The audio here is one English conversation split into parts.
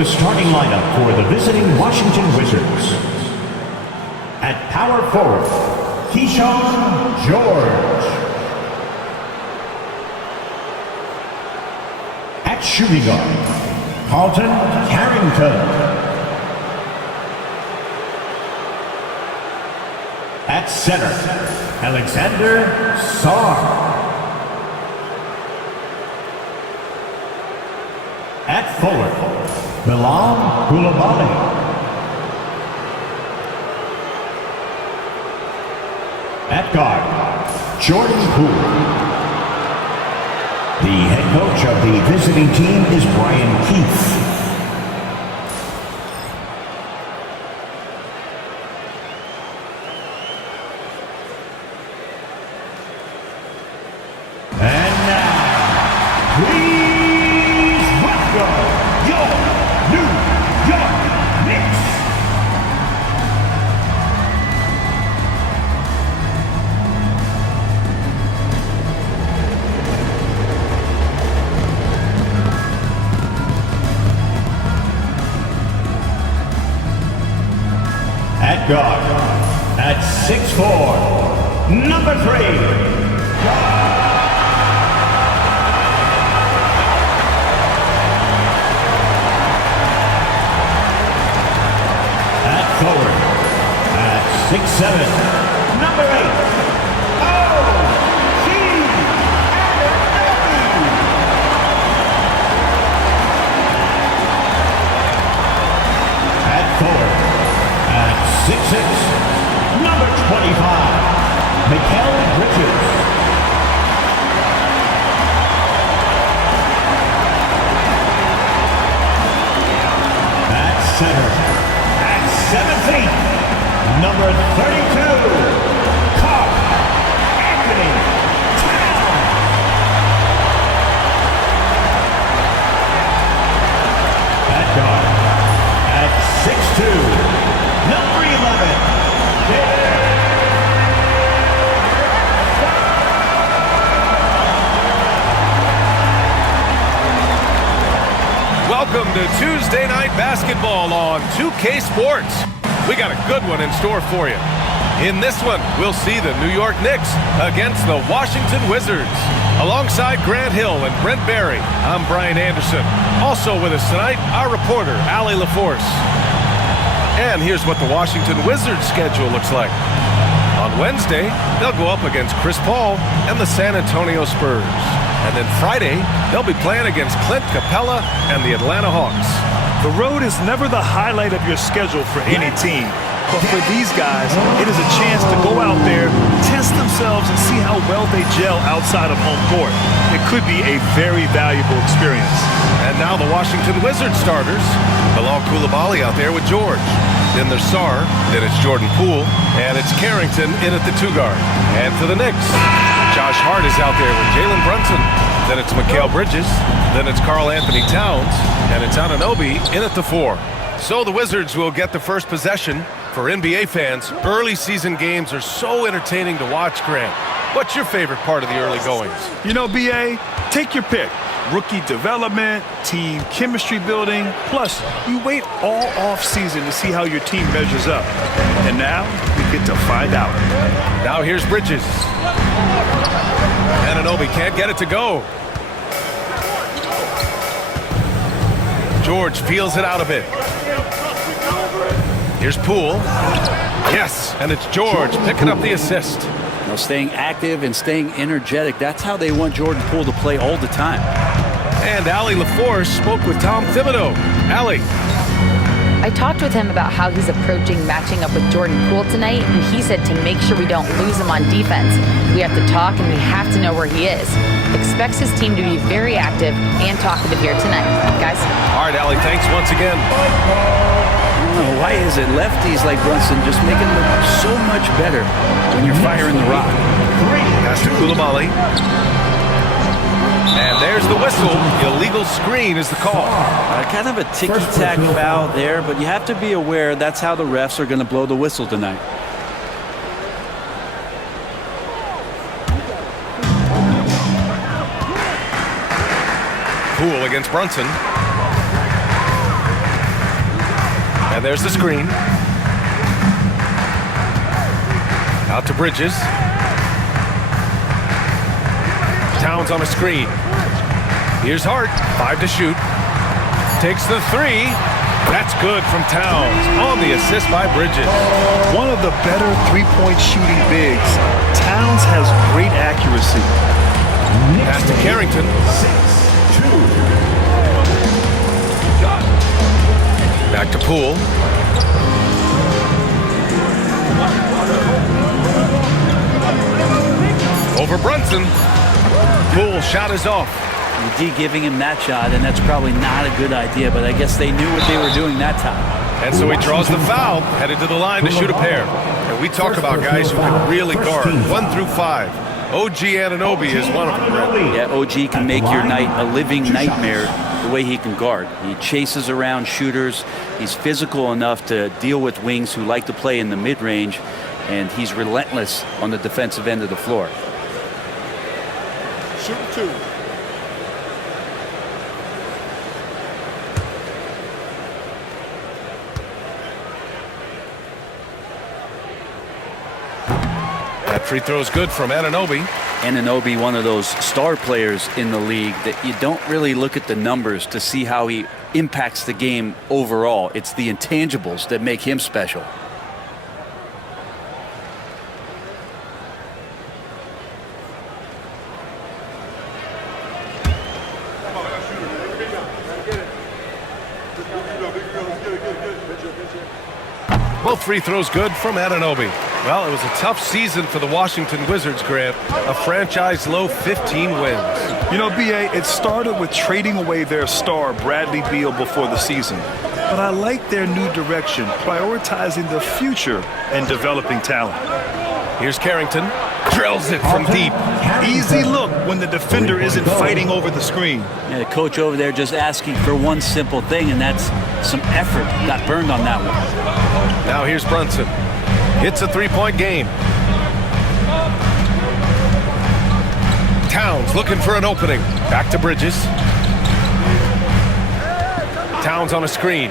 The starting lineup for the visiting Washington Wizards. At power forward, Keyshawn George. At shooting guard, Carlton Carrington. At center, Alexander Sarr. At forward, Milan Koulibaly. At guard, Jordan Poole. The head coach of the visiting team is Brian Keith. And now, please welcome your New York Knicks. At guard, at 6'4", number 3. At forward, at 6'7", number 8. At forward, at 6'6", number 25, Mikal Bridges. At center, at 7 feet, number 32, Karl Anthony Towns. At guard, at 6'2", number 11, Welcome to Tuesday Night Basketball on 2K Sports. We got a good one in store for you. In this one, we'll see the New York Knicks against the Washington Wizards. Alongside Grant Hill and Brent Barry, I'm Brian Anderson. Also with us tonight, our reporter, Allie LaForce. And here's what the Washington Wizards schedule looks like. On Wednesday, they'll go up against Chris Paul and the San Antonio Spurs. And then Friday, they'll be playing against Clint Capella and the Atlanta Hawks. The road is never the highlight of your schedule for any team. But for these guys, it is a chance to go out there, test themselves, and see how well they gel outside of home court. It could be a very valuable experience. And now the Washington Wizards starters. Bilal Koulibaly out there with George. Then there's Sarr, then it's Jordan Poole, and it's Carrington in at the 2-guard. And for the Knicks, Josh Hart is out there with Jalen Brunson. Then it's Mikal Bridges. Then it's Karl Anthony Towns. And it's Anunoby in at the 4. So the Wizards will get the first possession. For NBA fans, early season games are so entertaining to watch, Grant. What's your favorite part of the early goings? You know, BA, take your pick. Rookie development, team chemistry building, plus you wait all off season to see how your team measures up. And now we get to find out. Now here's Bridges. Anunoby can't get it to go. George feels it out a bit. Here's Poole. Yes, and it's George picking up the assist. You know, staying active and staying energetic, that's how they want Jordan Poole to play all the time. And Allie LaForce spoke with Tom Thibodeau. Allie. I talked with him about how he's approaching matching up with Jordan Poole tonight, and he said to make sure we don't lose him on defense. We have to talk, and we have to know where he is. Expects his team to be very active and talkative here tonight. Guys? All right, Allie, thanks once again. Why is it lefties like Brunson just make it look so much better when you're firing the rock? Pass to Koulibaly. And there's the whistle. Illegal screen is the call. Kind of a ticky-tack foul there, but you have to be aware that's how the refs are going to blow the whistle tonight. Poole against Brunson. And there's the screen. Out to Bridges. Towns on a screen. Here's Hart. 5 to shoot. Takes the 3. That's good from Towns on the assist by Bridges. One of the better three-point shooting bigs. Towns has great accuracy. Pass to Carrington. 6-2. Back to Poole. Over Brunson. Poole shot is off. D giving him that shot, and that's probably not a good idea, but I guess they knew what they were doing that time. And so he draws the foul, headed to the line to shoot a pair. And we talk about guys who can really guard 1 through 5. OG Anunoby is one of them, Brett. Yeah, OG can make your night a living nightmare the way he can guard. He chases around shooters. He's physical enough to deal with wings who like to play in the mid-range, and he's relentless on the defensive end of the floor. Shoot 2. That free throw is good from Anunoby. Anunoby, one of those star players in the league that you don't really look at the numbers to see how he impacts the game overall. It's the intangibles that make him special. Both free throws good from Anunoby. Well, it was a tough season for the Washington Wizards, Grant. A franchise-low 15 wins. You know, B.A., it started with trading away their star, Bradley Beal, before the season. But I like their new direction, prioritizing the future and developing talent. Here's Carrington. Drills it from deep. Easy look when the defender isn't fighting over the screen. Yeah, the coach over there just asking for one simple thing, and that's some effort. Got burned on that one. Now here's Brunson. It's a three-point game. Towns looking for an opening. Back to Bridges. Towns on a screen.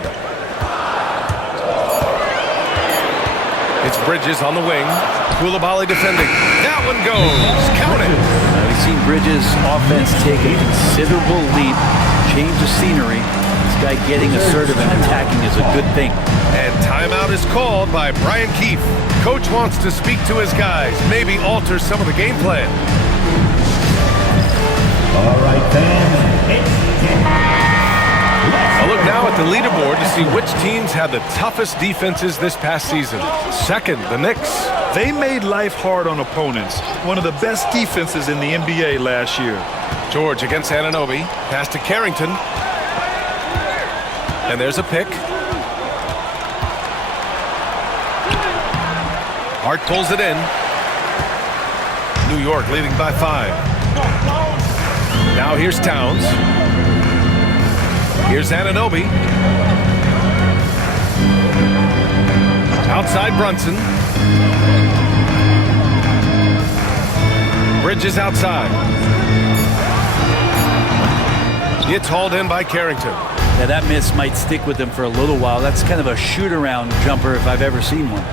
It's Bridges on the wing. Koulibaly defending. That one goes. Count it. We've seen Bridges' offense take a considerable leap, change of scenery. This guy getting assertive and attacking is a good thing. And timeout is called by Brian Keefe. Coach wants to speak to his guys, maybe alter some of the game plan. All right, fans. A look now at the leaderboard to see which teams had the toughest defenses this past season. Second, the Knicks. They made life hard on opponents. One of the best defenses in the NBA last year. George against Anunoby. Pass to Carrington. And there's a pick. Hart pulls it in. New York leading by 5. Now here's Towns. Here's Anunoby. Outside Brunson. Bridges outside. It's hauled in by Carrington. Yeah, that miss might stick with him for a little while. That's kind of a shoot-around jumper if I've ever seen one.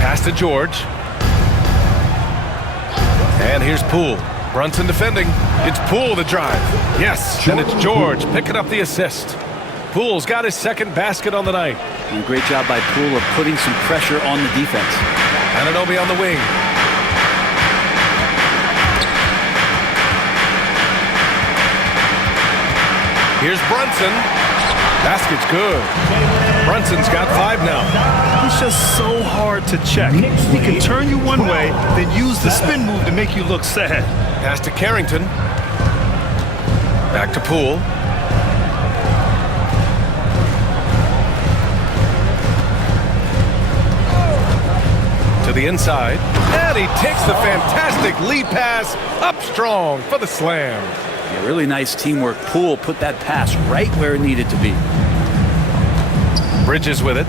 Pass to George. And here's Poole. Brunson defending. It's Poole the drive. Yes, and it's George picking up the assist. Poole's got his second basket on the night. And great job by Poole of putting some pressure on the defense. Anunoby on the wing. Here's Brunson. Basket's good. Brunson's got 5 now. He's just so hard to check. He can turn you one way, then use the spin move to make you look sad. Pass to Carrington. Back to Poole. To the inside. And he takes the fantastic lead pass up strong for the slam. Yeah, really nice teamwork. Poole put that pass right where it needed to be. Bridges with it.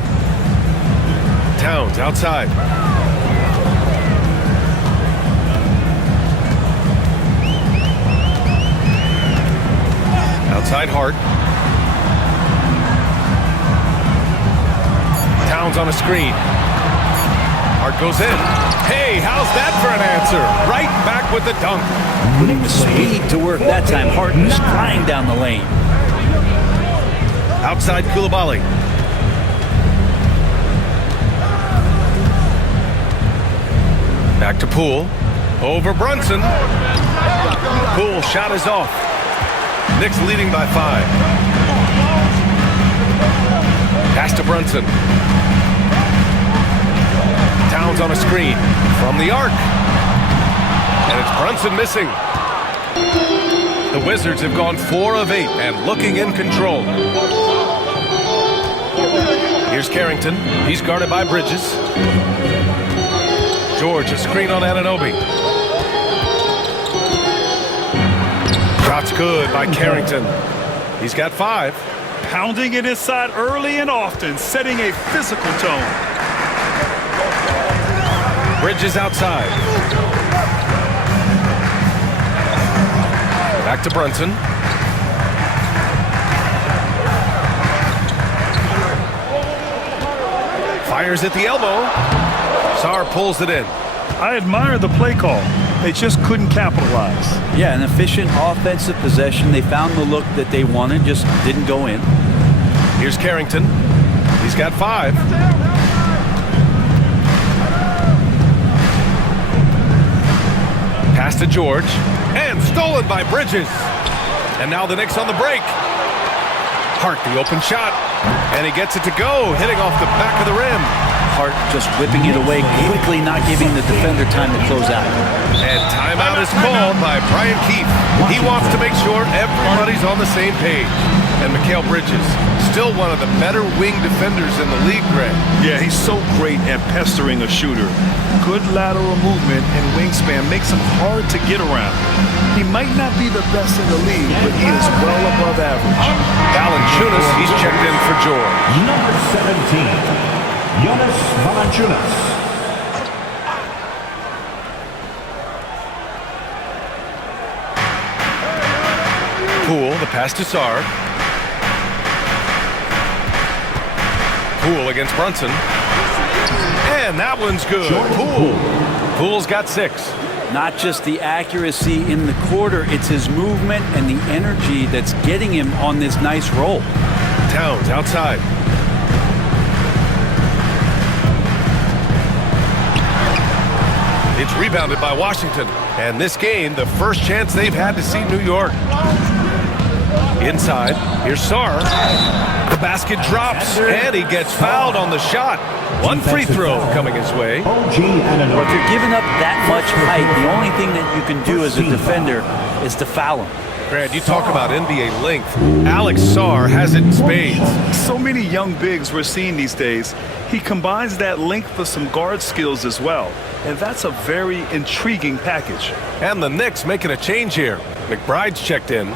Towns outside. Outside Hart. Towns on a screen. Hart goes in. Hey, how's that for an answer? Right back with the dunk. Putting the speed to work that time. Hart is flying down the lane. Outside Coulibaly. Back to Poole. Over Brunson. Poole shot is off. Knicks leading by 5. Pass to Brunson. Towns on a screen from the arc. And it's Brunson missing. The Wizards have gone 4 of 8 and looking in control. Here's Carrington. He's guarded by Bridges. George, a screen on Anunoby. Shot's good by Carrington. He's got 5. Pounding it inside early and often, setting a physical tone. Bridges outside. Back to Brunson. Fires at the elbow. Sarr pulls it in. I admire the play call. They just couldn't capitalize. Yeah, an efficient offensive possession. They found the look that they wanted, just didn't go in. Here's Carrington. He's got 5. Pass to George. And stolen by Bridges. And now the Knicks on the break. Hart, the open shot. And he gets it to go, hitting off the back of the rim. Hart just whipping it away quickly, not giving the defender time to close out. And timeout is called by Brian Keefe. He wants to make sure everybody's on the same page. And Mikal Bridges, still one of the better wing defenders in the league, Greg. Yeah, he's so great at pestering a shooter. Good lateral movement and wingspan makes him hard to get around. He might not be the best in the league, but he is well above average. Valanciunas, he's checked in for George. Number 17, Jonas Valanciunas. Poole, the pass to Sarr. Poole against Brunson. And that one's good. Poole. Poole's got 6. Not just the accuracy in the quarter, it's his movement and the energy that's getting him on this nice roll. Towns outside. It's rebounded by Washington. And this game, the first chance they've had to see New York. Inside, here's Sarr. The basket drops, and he gets fouled on the shot. One free throw coming his way. OG Well, if Anunoby. you're giving up that much height, the only thing that you can do as a defender is to foul him. Grant, you talk about NBA length. Alex Sarr has it in spades. So many young bigs we're seeing these days. He combines that length with some guard skills as well. And that's a very intriguing package. And the Knicks making a change here. McBride's checked in.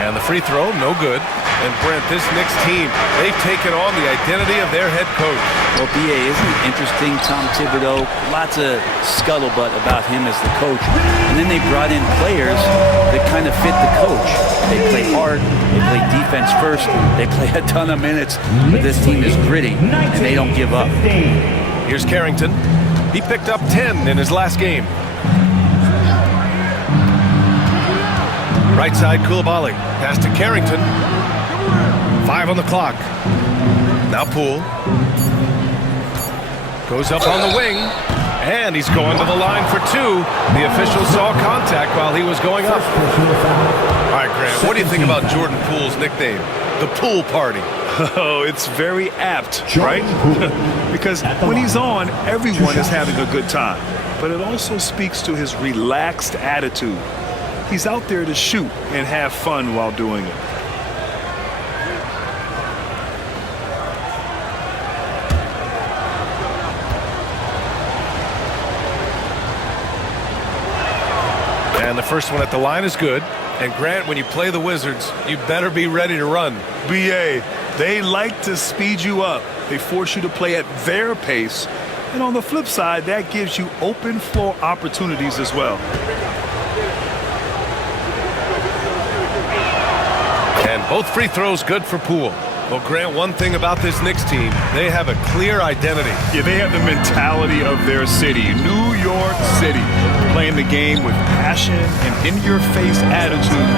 And the free throw, no good. And Brent, this Knicks team, they've taken on the identity of their head coach. Well, BA, isn't it interesting? Tom Thibodeau, lots of scuttlebutt about him as the coach. And then they brought in players that kind of fit the coach. They play hard, they play defense first, they play a ton of minutes, but this team is gritty, and they don't give up. Here's Carrington. He picked up 10 in his last game. Right side, Coulibaly. Pass to Carrington. 5 on the clock. Now Poole. Goes up on the wing. And he's going to the line for 2. The official saw contact while he was going up. All right, Grant, what do you think about Jordan Poole's nickname? The Pool Party. Oh, it's very apt, right? Because when he's on, everyone is having a good time. But it also speaks to his relaxed attitude. He's out there to shoot and have fun while doing it. And the first one at the line is good. And Grant, when you play the Wizards, you better be ready to run. BA, they like to speed you up. They force you to play at their pace, And on the flip side, that gives you open floor opportunities as well. And both free throws good for Poole. Well, Grant, one thing about this Knicks team, they have a clear identity. Yeah, they have the mentality of their city, New York City, playing the game with passion and in-your-face attitude.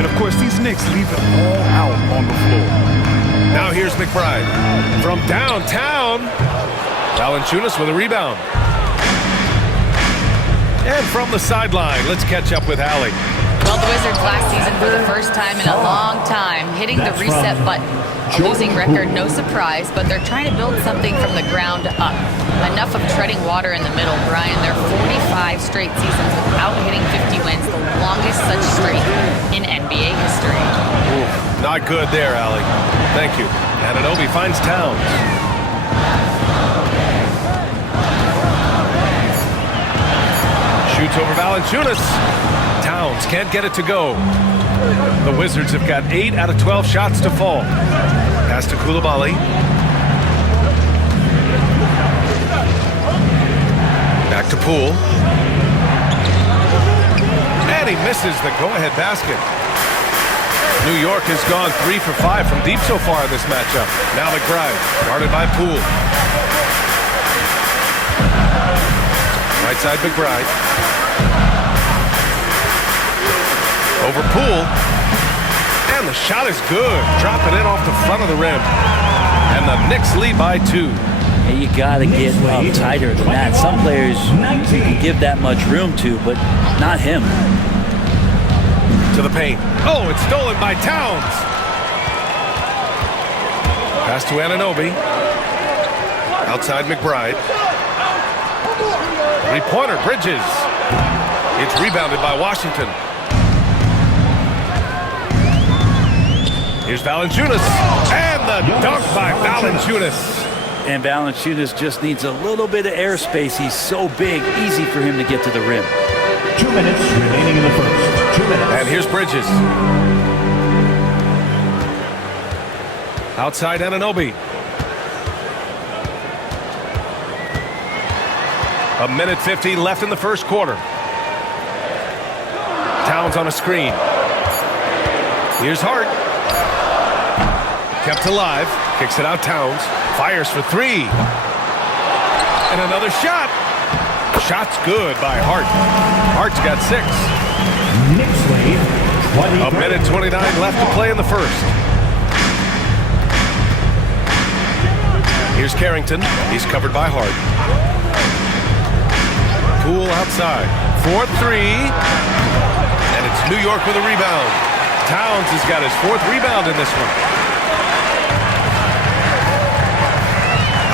And, of course, these Knicks leave it all out on the floor. Now here's McBride. From downtown, Valanciunas with a rebound. And from the sideline, let's catch up with Allie. Well, the Wizards last season for the first time in a long time hitting the reset button. A losing record, no surprise, but they're trying to build something from the ground up. Enough of treading water in the middle, Brian. They're 45 straight seasons without hitting 50 wins, the longest such streak in NBA history. Ooh, not good there, Allie. Thank you. Anunoby finds Towns. Shoots over Valanciunas. Towns can't get it to go. The Wizards have got 8 out of 12 shots to fall. Pass to Coulibaly. Back to Poole. And he misses the go-ahead basket. New York has gone 3 for 5 from deep so far in this matchup. Now McBride, guarded by Poole. Right side McBride. Over Poole. And the shot is good. Dropping it off the front of the rim. And the Knicks lead by 2. And you got to get up tighter than that. Some players you can give that much room to, but not him. To the paint. Oh, it's stolen by Towns. Pass to Anunoby. Outside McBride. Three-pointer, Bridges. It's rebounded by Washington. Here's Valanciunas. And the dunk by Valanciunas. And Valanciunas just needs a little bit of airspace. He's so big, easy for him to get to the rim. 2 minutes remaining in the first. 2 minutes. And here's Bridges. Outside Anunoby. A minute 50 left in the first quarter. Towns on a screen. Here's Hart. Kept alive. Kicks it out Towns. Fires for 3. And another shot. Shot's good by Hart. Hart's got 6. Knicks lead. A minute 29 left to play in the first. Here's Carrington. He's covered by Hart. Poole outside. 4-3. And it's New York with a rebound. Towns has got his 4th rebound in this one.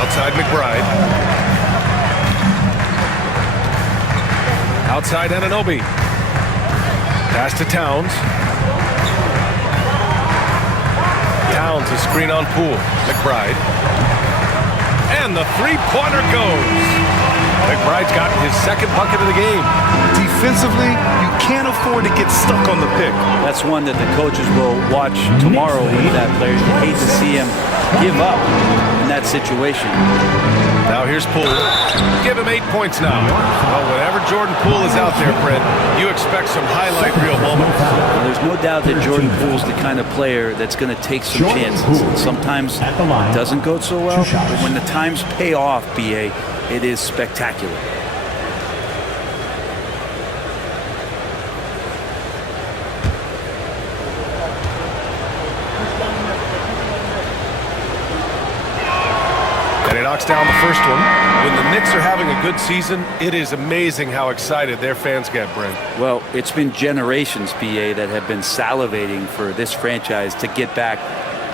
Outside McBride. Outside Anunoby. Pass to Towns. Towns a screen on Poole. McBride. And the three-pointer goes. McBride's gotten his 2nd bucket of the game. Defensively, you can't afford to get stuck on the pick. That's one that the coaches will watch tomorrow with that player. You hate to see him give up in that situation. Now here's Poole. Give him 8 points now. Well, whenever Jordan Poole is out there, Brent, you expect some highlight reel moments. Well, there's no doubt that Jordan Poole's the kind of player that's going to take some chances. Sometimes it doesn't go so well, but when the times pay off, BA, it is spectacular. And he knocks down the first one. When the Knicks are having a good season, it is amazing how excited their fans get, Brent. Well, it's been generations, BA, that have been salivating for this franchise to get back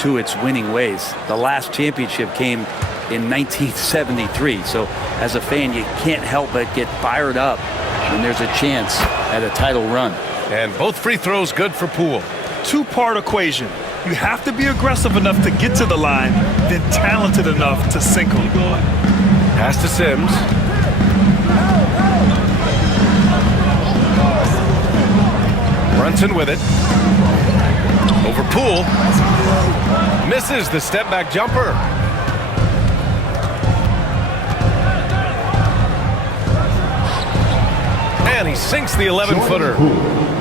to its winning ways. The last championship came in 1973. So as a fan, you can't help but get fired up when there's a chance at a title run. And both free throws good for Poole. 2-part equation. You have to be aggressive enough to get to the line, then talented enough to sink them. Pass to Sims. Brunson with it. Over Poole. Misses the step back jumper. sinks the 11-footer.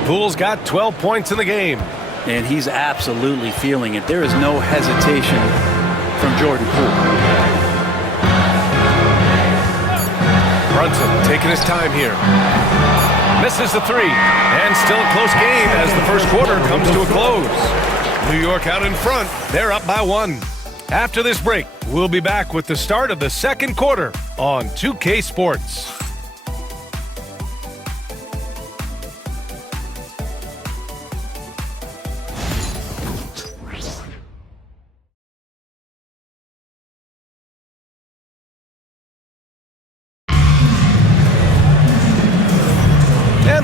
Poole's got 12 points in the game. And he's absolutely feeling it. There is no hesitation from Jordan Poole. Brunson taking his time here. Misses the three. And still a close game as the first quarter comes to a close. New York out in front. They're up by 1. After this break, we'll be back with the start of the second quarter on 2K Sports.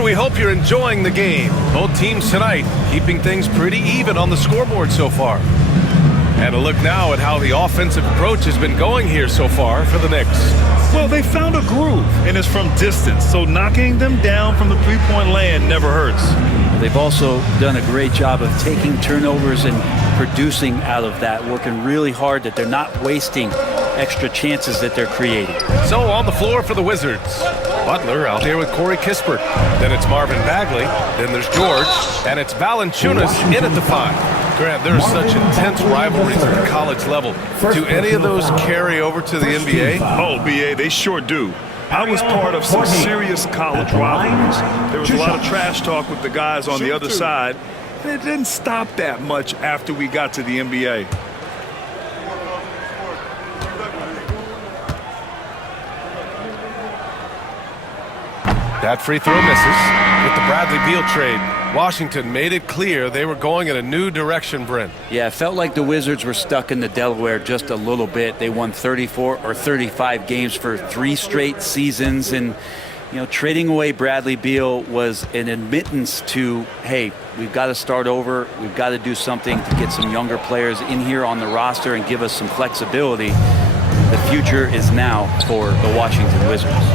We hope you're enjoying the game. Both teams tonight keeping things pretty even on the scoreboard so far. And a look now at how the offensive approach has been going here so far for the Knicks. Well, they found a groove, and it's from distance, so knocking them down from the three-point land never hurts. They've also done a great job of taking turnovers and producing out of that, working really hard that they're not wasting extra chances that they're creating. So on the floor for the Wizards, Butler out there with Corey Kispert. Then it's Marvin Bagley. Then there's George. And it's Valanciunas in at the 5. Grant, there's such intense rivalries at the college level. Do any of those carry over to the NBA? Oh, BA, they sure do. I was part of some serious college rivalries. There was a lot of trash talk with the guys on the other side, and it didn't stop that much after we got to the NBA. That free throw misses. With the Bradley Beal trade, Washington made it clear they were going in a new direction, Brent. Yeah, it felt like the Wizards were stuck in the Delaware just a little bit. They won 34 or 35 games for 3 straight seasons. And, you know, trading away Bradley Beal was an admittance to, hey, we've got to start over. We've got to do something to get some younger players in here on the roster and give us some flexibility. The future is now for the Washington Wizards.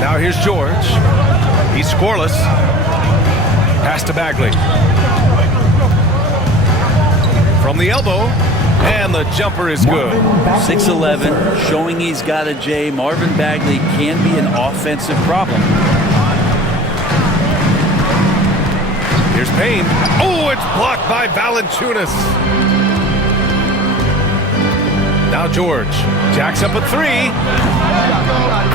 Now here's George. He's scoreless. Pass to Bagley. From the elbow. And the jumper is good. 6'11", showing he's got a J. Marvin Bagley can be an offensive problem. Here's Payne. Oh, it's blocked by Valanciunas. Now George jacks up a 3.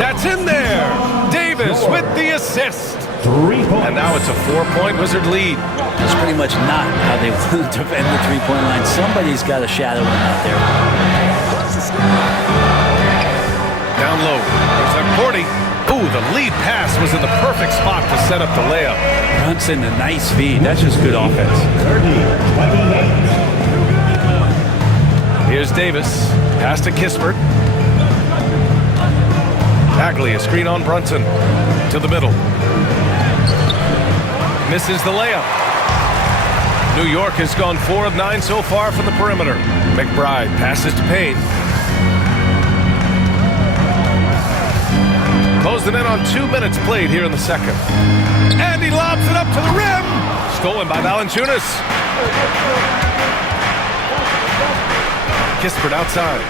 That's in there. Davis with the assist. 3 points. And now it's a 4-point Wizard lead. That's pretty much not how they want to defend the three-point line. Somebody's got to shadow him out there. Down low. There's a 40. Ooh, the lead pass was in the perfect spot to set up the layup. Brunson, a nice feed. That's just good offense. 30-28. Here's Davis. Pass to Kispert. Bagley, a screen on Brunson. To the middle. Misses the layup. New York has gone 4 of 9 so far from the perimeter. McBride passes to Payne. Close them in on 2 minutes played here in the second. And he lobs it up to the rim. Stolen by Valanciunas. Kispert outside.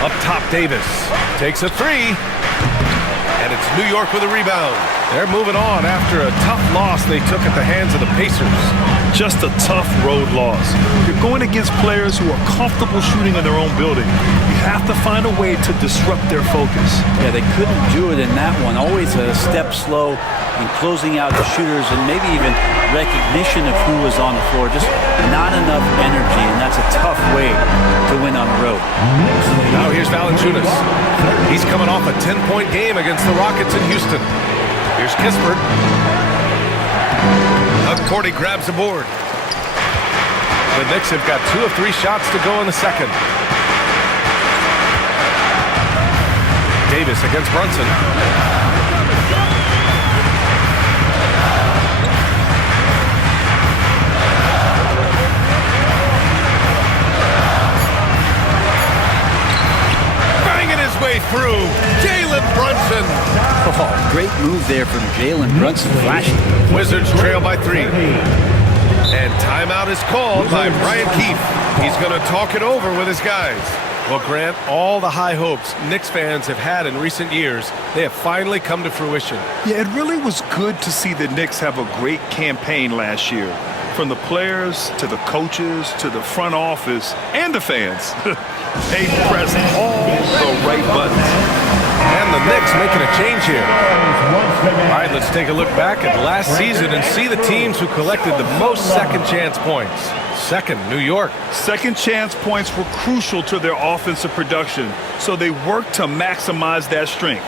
Up top, Davis takes a 3. And it's New York with a rebound. They're moving on after a tough loss they took at the hands of the Pacers. Just a tough road loss. You're going against players who are comfortable shooting in their own building. You have to find a way to disrupt their focus. Yeah, they couldn't do it in that one. Always a step slow in closing out the shooters and maybe even recognition of who was on the floor. Just not enough energy, and that's a tough way to win on the road. Now here's Valanciunas. He's coming off a 10-point game against the Rockets in Houston. Here's Kispert. Cordy grabs the board. The Knicks have got 2 of 3 shots to go in the second. Davis against Brunson. Banging his way through. Jalen Brunson. Oh, great move there from Jalen Brunson. Flashing. Wizards trail by 3. And timeout is called by Brian Keefe. He's going to talk it over with his guys. Well, Grant, all the high hopes Knicks fans have had in recent years, they have finally come to fruition. Yeah, it really was good to see the Knicks have a great campaign last year. From the players to the coaches to the front office and the fans. They pressed all the right buttons. And the Knicks making a change here. All right, let's take a look back at last season and see the teams who collected the most second chance points. Second, New York. Second chance points were crucial to their offensive production, so they worked to maximize that strength.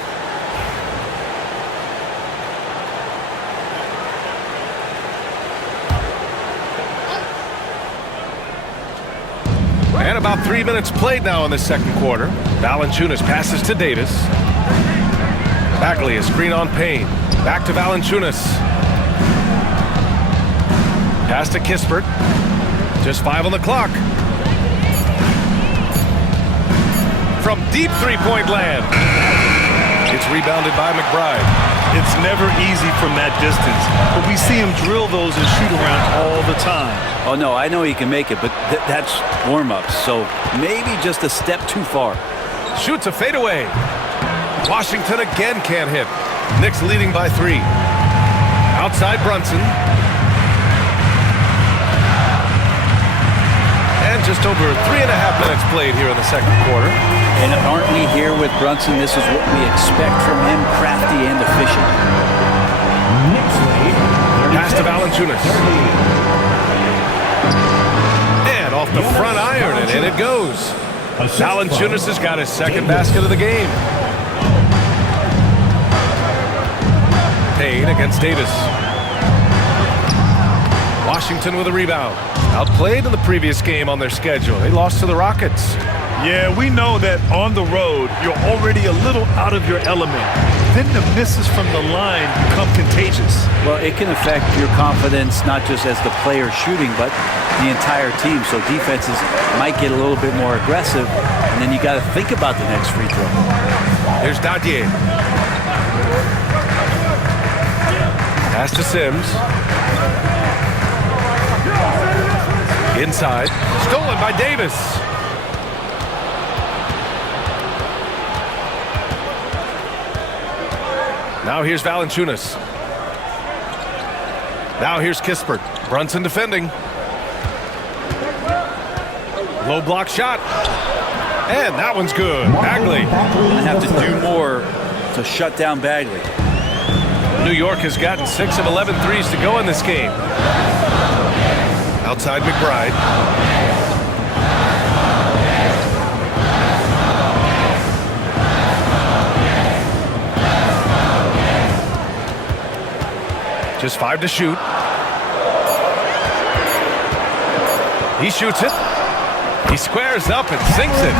And about 3 minutes played now in the second quarter. Valanciunas passes to Davis. Bagley, a screen on Payne. Back to Valanciunas. Pass to Kispert. Just 5 on the clock. From deep three-point land. It's rebounded by McBride. It's never easy from that distance, but we see him drill those and shoot around all the time. Oh, no, I know he can make it, but that's warm-ups, so maybe just a step too far. Shoots a fadeaway. Washington again can't hit. Knicks leading by 3. Outside Brunson. And just over 3.5 minutes played here in the second quarter. And aren't we here with Brunson? This is what we expect from him, crafty and efficient. Pass to Valanciunas. And off the front iron, and in it goes. Valanciunas has got his second basket of the game. Payne against Davis. Washington with a rebound. Outplayed in the previous game on their schedule. They lost to the Rockets. Yeah, we know that on the road, you're already a little out of your element. Then the misses from the line become contagious. Well, it can affect your confidence, not just as the player shooting, but the entire team. So defenses might get a little bit more aggressive, and then you got to think about the next free throw. Here's Dadier. Pass to Sims. Inside. Stolen by Davis. Now here's Valanciunas. Now here's Kispert. Brunson defending. Low block shot. And that one's good. Bagley. Gonna have to do more to shut down Bagley. New York has gotten 6 of 11 threes to go in this game. Outside McBride. Just 5 to shoot. He shoots it. He squares up and sinks it.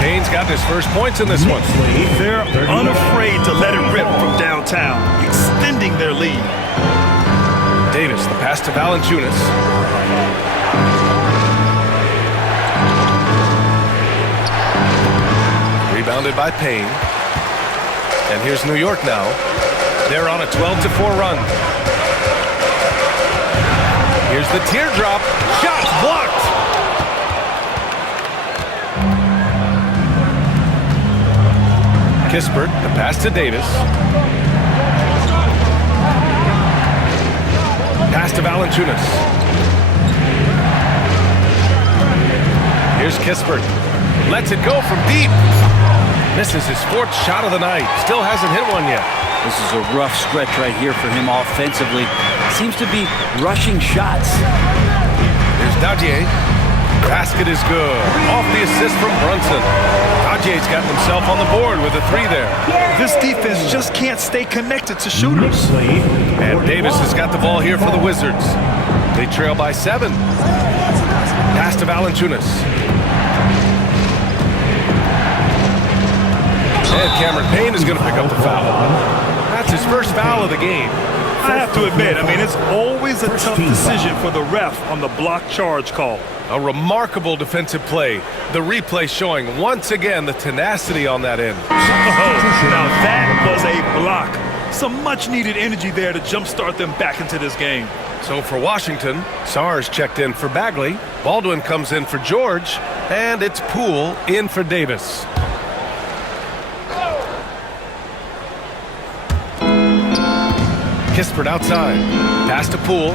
Payne's got his first points in this one. They're unafraid to let it rip from downtown, extending their lead. Davis, the pass to Valanciunas. Rebounded by Payne. And here's New York now. They're on a 12-4 run. Here's the teardrop. Shot blocked. Kispert, the pass to Davis. Pass to Valanciunas. Here's Kispert. Lets it go from deep. Misses his 4th shot of the night. Still hasn't hit one yet. This is a rough stretch right here for him offensively. Seems to be rushing shots. Here's Dadier. Basket is good. Off the assist from Brunson. Dajier's got himself on the board with a 3 there. This defense just can't stay connected to shooters. And Davis has got the ball here for the Wizards. They trail by 7. Pass to Valanciunas. And Cameron Payne is going to pick up the foul. That's his first foul of the game. I have to admit, it's always a tough decision for the ref on the block charge call. A remarkable defensive play. The replay showing once again the tenacity on that end. Now that was a block. Some much-needed energy there to jumpstart them back into this game. So for Washington, Sars checked in for Bagley. Baldwin comes in for George. And it's Poole in for Davis. Kispert outside. Pass to Poole.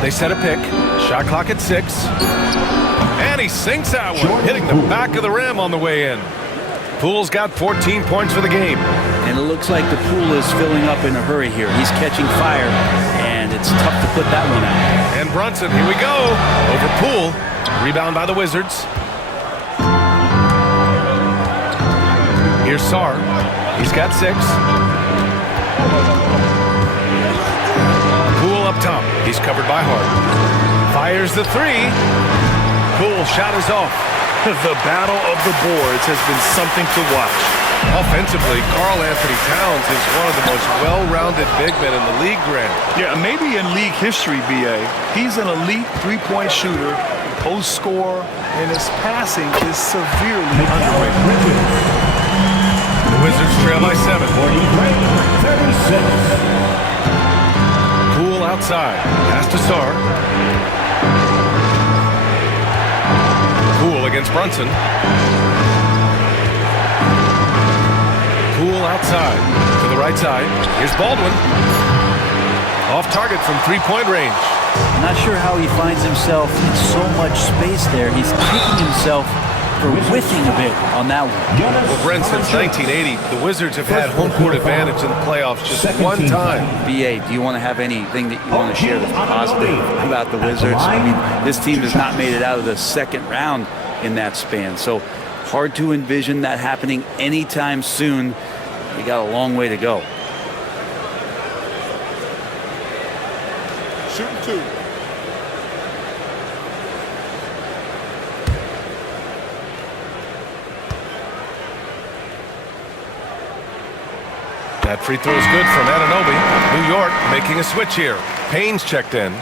They set a pick. Shot clock at 6. And he sinks that one, hitting the back of the rim on the way in. Poole's got 14 points for the game. And it looks like the pool is filling up in a hurry here. He's catching fire, and it's tough to put that one out. And Brunson, here we go. Over Poole. Rebound by the Wizards. Here's Sarr. He's got 6. Poole up top. He's covered by Hart. Fires the 3. Poole shot is off. The battle of the boards has been something to watch. Offensively, Karl Anthony Towns is one of the most well-rounded big men in the league, Grant. Yeah, maybe in league history, B.A. He's an elite three-point shooter, post scorer, and his passing is severely underrated. The Wizards trail by 7. 36. Poole outside. Pass to Sarr. Poole against Brunson. Poole outside to the right side. Here's Baldwin. Off target from three-point range. I'm not sure how he finds himself in so much space there. He's kicking himself for whiffing a bit on that one. Well, Brent, since 1980, the Wizards have had home court advantage in the playoffs just one time. BA, do you want to have anything that you want to share that's positive about the Wizards? I mean, this team has not made it out of the second round in that span, so hard to envision that happening anytime soon. We got a long way to go. Shooting 2. That free throw is good from Anunoby. New York making a switch here. Payne's checked in.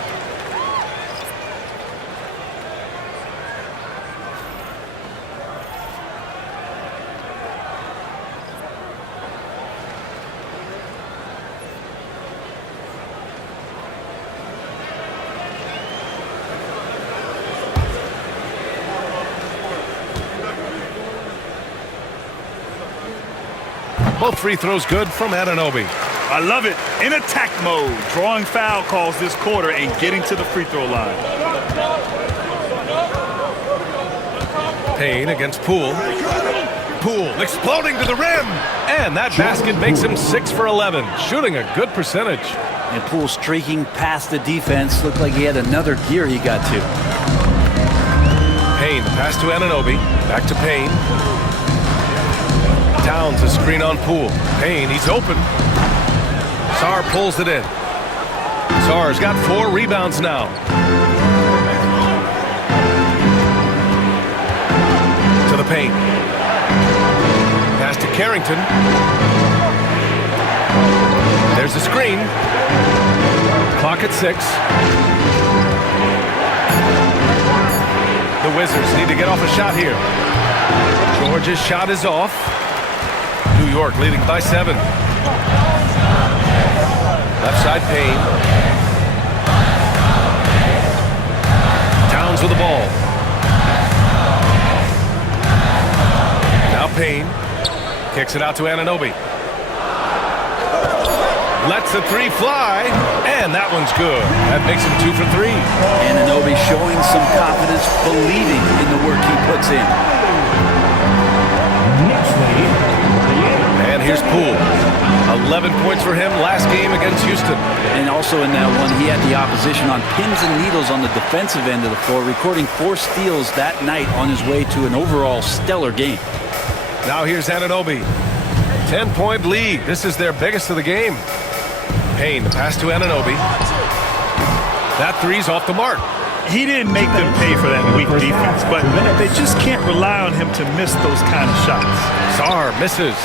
Both free throws good from Anunoby. I love it. In attack mode, drawing foul calls this quarter and getting to the free throw line. Payne against Poole. Poole exploding to the rim. And that basket makes him 6 for 11, shooting a good percentage. And Poole streaking past the defense. Looked like he had another gear he got to. Payne, pass to Anunoby. Back to Payne. Towns a screen on Poole. Payne, he's open. Sarr pulls it in. Sarr's got 4 rebounds now. To the paint. Pass to Carrington. There's a screen. Clock at 6. The Wizards need to get off a shot here. George's shot is off. New York leading by 7. Left side Payne. Towns with the ball. Now Payne. Kicks it out to Anunoby. Lets the 3 fly. And that one's good. That makes him 2 for 3. Anunoby showing some confidence, believing in the work he puts in. And here's Poole. 11 points for him last game against Houston. And also in that one, he had the opposition on pins and needles on the defensive end of the floor, recording 4 steals that night on his way to an overall stellar game. Now here's Anunoby. 10-point lead. This is their biggest of the game. Payne, the pass to Anunoby. That 3's off the mark. He didn't make them pay for that weak defense, but they just can't rely on him to miss those kind of shots. Sarr misses.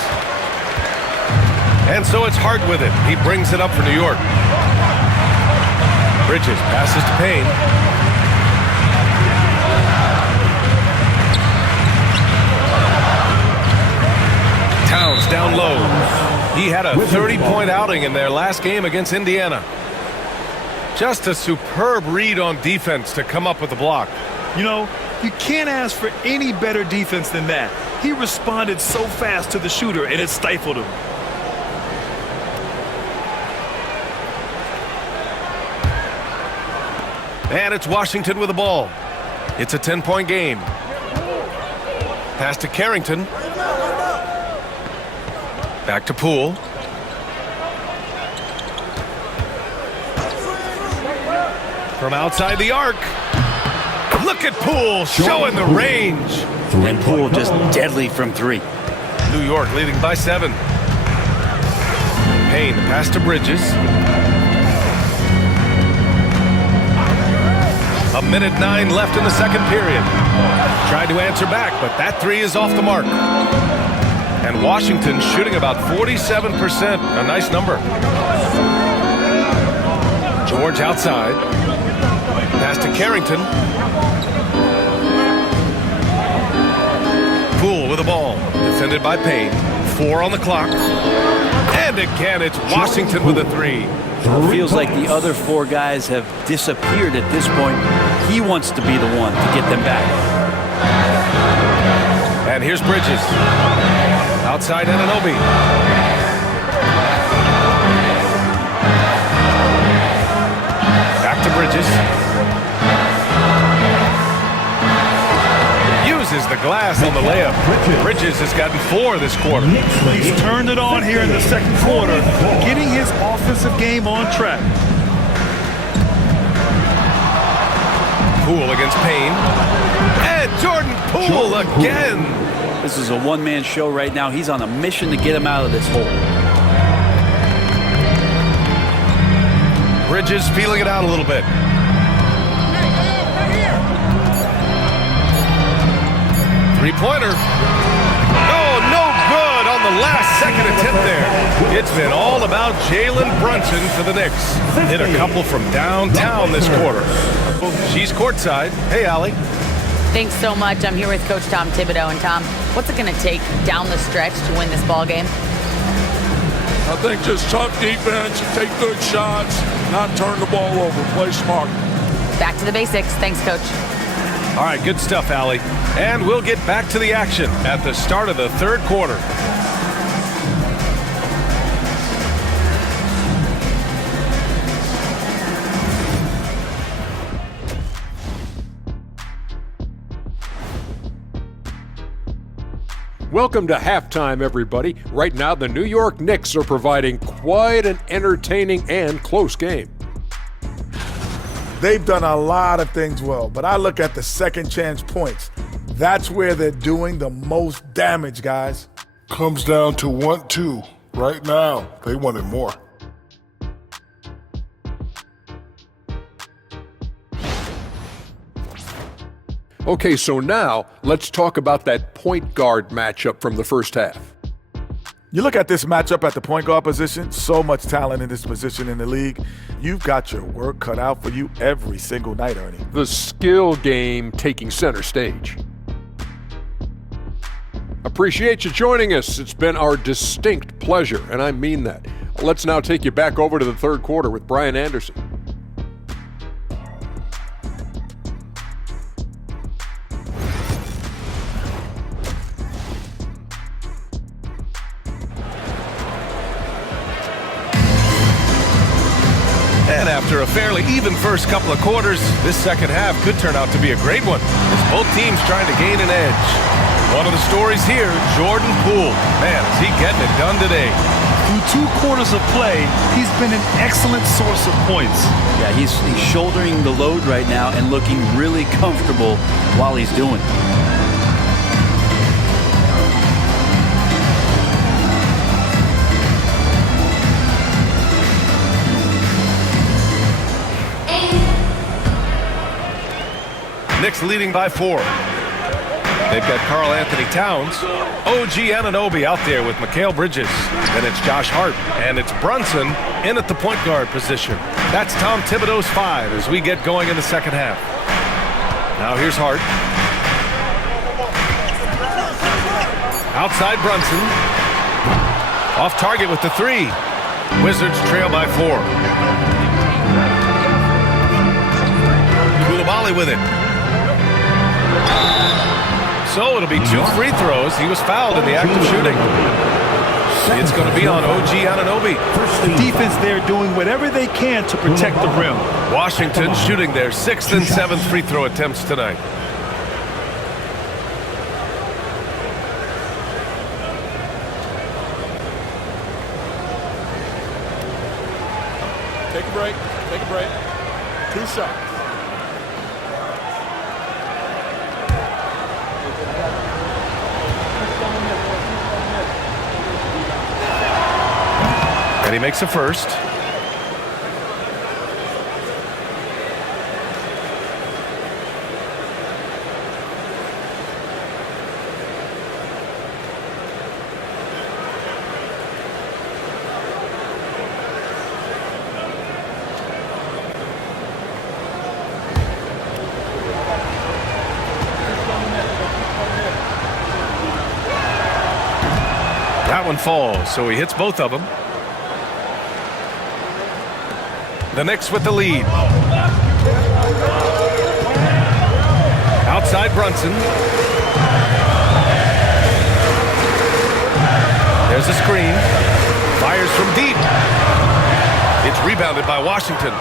And so it's Hart with it. He brings it up for New York. Bridges passes to Payne. Towns down low. He had a 30-point outing in their last game against Indiana. Just a superb read on defense to come up with the block. You know, you can't ask for any better defense than that. He responded so fast to the shooter, and it stifled him. And it's Washington with the ball. It's a 10-point game. Pass to Carrington. Back to Poole. From outside the arc. Look at Poole showing the range. And Poole just deadly from three. New York leading by 7. Payne, pass to Bridges. A minute 9 left in the second period. Tried to answer back, but that three is off the mark. And Washington shooting about 47%, a nice number. George outside. Pass to Carrington. Poole with the ball. Defended by Payne. 4 on the clock. And again, it's Washington with a three. It feels like the other 4 guys have disappeared at this point. He wants to be the one to get them back. And here's Bridges. Outside Anunoby. Back to Bridges. Uses the glass on the layup. Bridges has gotten 4 this quarter. He's turned it on here in the second quarter, getting his offensive game on track. Poole against Payne. And Jordan Poole again. This is a one-man show right now. He's on a mission to get him out of this hole. Bridges feeling it out a little bit. Three-pointer. Oh, no good on the last second attempt there. It's been all about Jalen Brunson for the Knicks. Hit a couple from downtown this quarter. She's courtside. Hey, Allie. Thanks so much. I'm here with Coach Tom Thibodeau. And Tom, what's it going to take down the stretch to win this ball game? I think just tough defense, take good shots, not turn the ball over, play smart. Back to the basics. Thanks, Coach. All right, good stuff, Allie. And we'll get back to the action at the start of the third quarter. Welcome to halftime, everybody. Right now, the New York Knicks are providing quite an entertaining and close game. They've done a lot of things well, but I look at the second chance points. That's where they're doing the most damage, guys. Comes down to 1-2. Right now, they wanted more. Okay, so now let's talk about that point guard matchup from the first half. You look at this matchup at the point guard position, so much talent in this position in the league. You've got your work cut out for you every single night, Ernie. The skill game taking center stage. Appreciate you joining us. It's been our distinct pleasure, and I mean that. Let's now take you back over to the third quarter with Brian Anderson. And after a fairly even first couple of quarters, this second half could turn out to be a great one, as both teams trying to gain an edge. One of the stories here, Jordan Poole. Man, is he getting it done today. Through 2 quarters of play, he's been an excellent source of points. Yeah, he's shouldering the load right now and looking really comfortable while he's doing it. Knicks leading by 4. They've got Karl Anthony Towns, OG Anunoby out there with Mikal Bridges. Then it's Josh Hart, and it's Brunson in at the point guard position. That's Tom Thibodeau's 5 as we get going in the second half. Now here's Hart. Outside Brunson. Off target with the 3. Wizards trail by 4. Koulibaly with it. So it'll be 2 free throws. He was fouled in the act of shooting. It's going to be on OG Anunoby. The defense there doing whatever they can to protect the rim. Washington shooting their 6th and 7th free throw attempts tonight. Take a break. Take a break. 2 shots. And he makes a first. That one falls, so he hits both of them. The Knicks with the lead. Outside Brunson. There's a screen. Fires from deep. It's rebounded by Washington.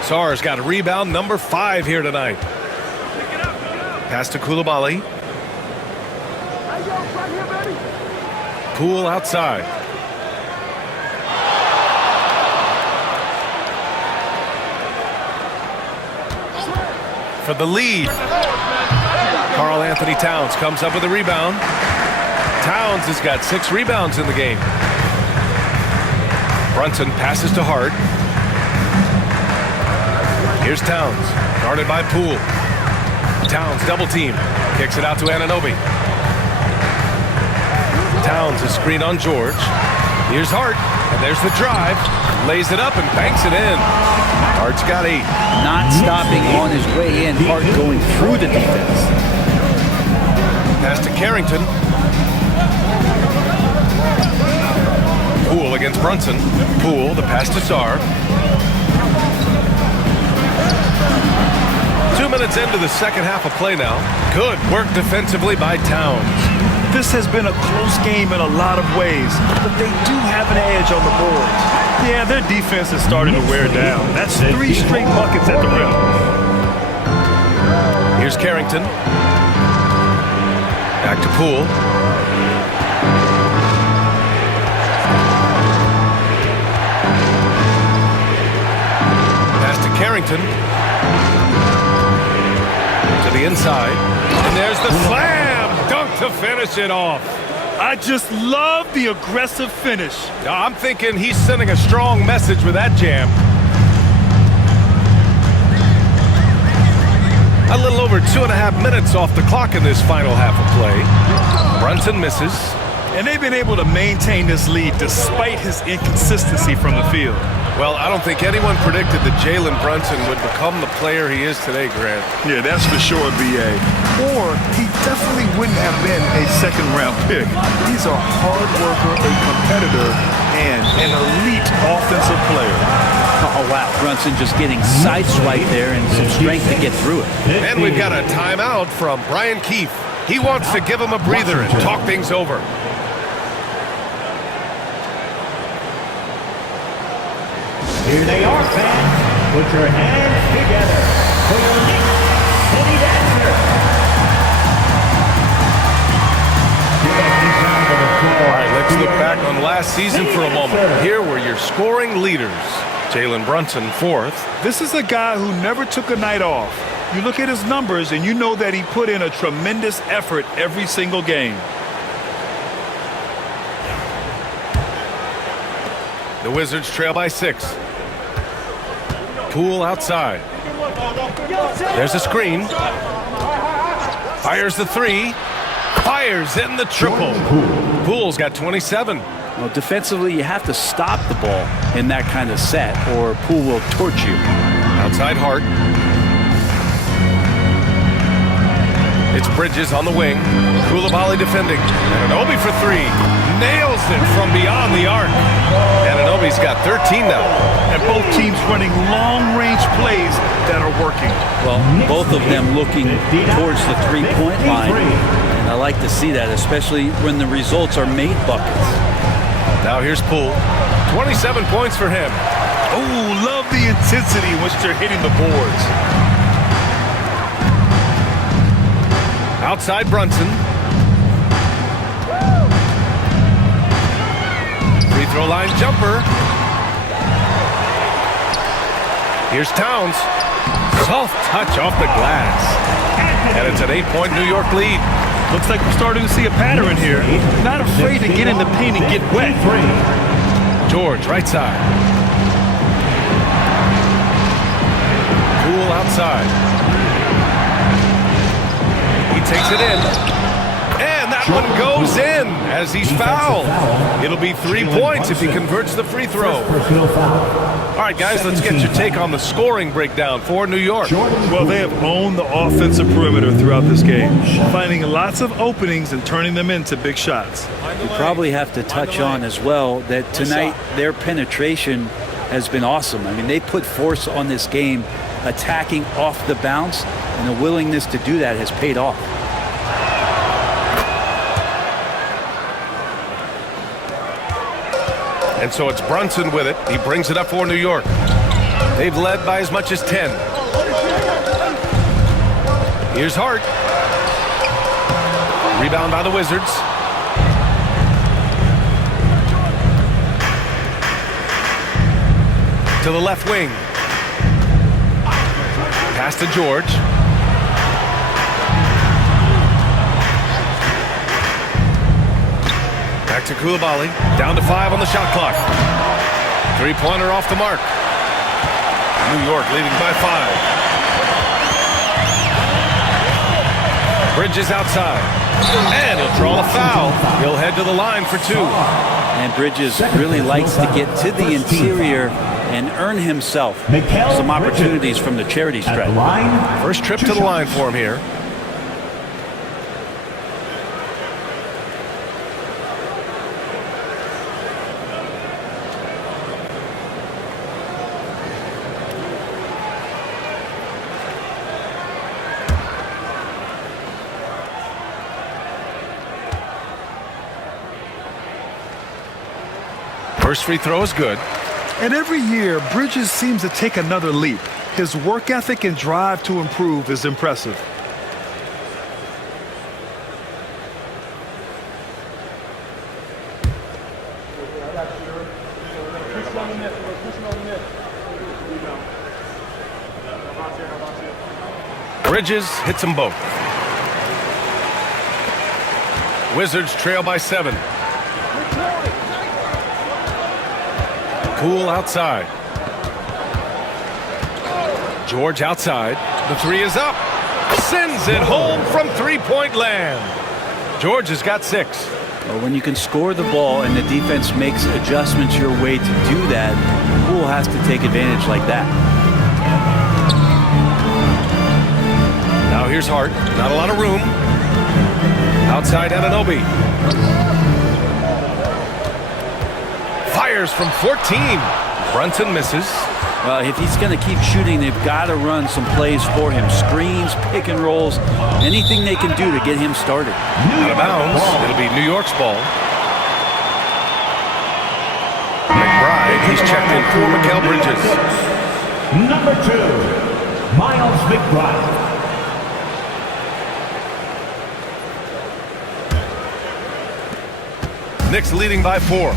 Sarr's got a rebound, number 5 here tonight. Pass to Koulibaly. Poole outside. For the lead. Karl Anthony Towns comes up with a rebound. Towns has got 6 rebounds in the game. Brunson passes to Hart. Here's Towns, guarded by Poole. Towns double team, kicks it out to Anunoby. Towns is screened on George. Here's Hart, and there's the drive. Lays it up and banks it in. Hart's got 8. Not stopping on his way in, Hart going through the defense. Pass to Carrington. Poole against Brunson. Poole, the pass to Sarr. 2 minutes into the second half of play now. Good work defensively by Towns. This has been a close game in a lot of ways, but they do have an edge on the boards. Yeah, their defense is starting to wear down. That's 3 straight buckets at the rim. Here's Carrington. Back to Poole. Pass to Carrington. To the inside. And there's the slam! Dunk to finish it off. I just love the aggressive finish. I'm thinking he's sending a strong message with that jam. A little over 2.5 minutes off the clock in this final half of play. Brunson misses. And they've been able to maintain this lead despite his inconsistency from the field. Well, I don't think anyone predicted that Jalen Brunson would become the player he is today, Grant. Yeah, that's for sure, BA. Or he definitely wouldn't have been a second-round pick. He's a hard worker, a competitor, and an elite offensive player. Oh, wow. Brunson just getting sideswiped there and some strength to get through it. And we've got a timeout from Brian Keefe. He wants to give him a breather and talk things over. Here they are, fans. Put your hands together for your Knicks City Dancer. All right, let's look back on last season for a moment. Here were your scoring leaders. Jalen Brunson, 4th. This is a guy who never took a night off. You look at his numbers and you know that he put in a tremendous effort every single game. The Wizards trail by 6. Poole outside. There's a screen. Fires the 3. Fires in the triple. Poole's got 27. Well, defensively, you have to stop the ball in that kind of set, or Poole will torch you. Outside Hart. It's Bridges on the wing. Koulibaly defending. Anunoby for 3. nails it from beyond the arc. Anunoby's got 13 now. And both teams running long-range plays that are working. Well, both of them looking towards the three-point line. And I like to see that, especially when the results are made buckets. Now here's Poole. 27 points for him. Oh, love the intensity in which they're hitting the boards. Outside Brunson. Free throw line jumper. Here's Towns. Soft touch off the glass. And it's an 8-point New York lead. Looks like we're starting to see a pattern here. Not afraid to get in the paint and get wet. George, right side. Poole outside. He takes it in. And that one goes in as he's fouled. It'll be 3 points if he converts the free throw. All right, guys, let's get your take on the scoring breakdown for New York. Well, they have owned the offensive perimeter throughout this game, finding lots of openings and turning them into big shots. We probably have to touch on as well that tonight their penetration has been awesome. I mean, they put force on this game, attacking off the bounce, and the willingness to do that has paid off. And so it's Brunson with it. He brings it up for New York. They've led by as much as 10. Here's Hart. Rebound by the Wizards. To the left wing. Pass to George. Back to Koulibaly. Down to 5 on the shot clock. Three-pointer off the mark. New York leading by 5. Bridges outside. And he'll draw the foul. He'll head to the line for 2. And Bridges really likes to get to the interior and earn himself some opportunities from the charity stripe. First trip to the line for him here. First free throw is good. And every year, Bridges seems to take another leap. His work ethic and drive to improve is impressive. Bridges hits them both. Wizards trail by 7. Poole outside. George outside. The 3 is up. Sends it home from three-point land. George has got 6. Well, when you can score the ball and the defense makes adjustments your way to do that, Poole has to take advantage like that. Now here's Hart. Not a lot of room. Outside Anunoby. Fires from 14. Brunson misses. Well, if he's going to keep shooting, they've got to run some plays for him. Screens, pick and rolls, anything they can do to get him started. Out of bounds. It'll be New York's ball. McBride, he's checked in for Mikal Bridges. Number 2, Miles McBride. Knicks leading by 4.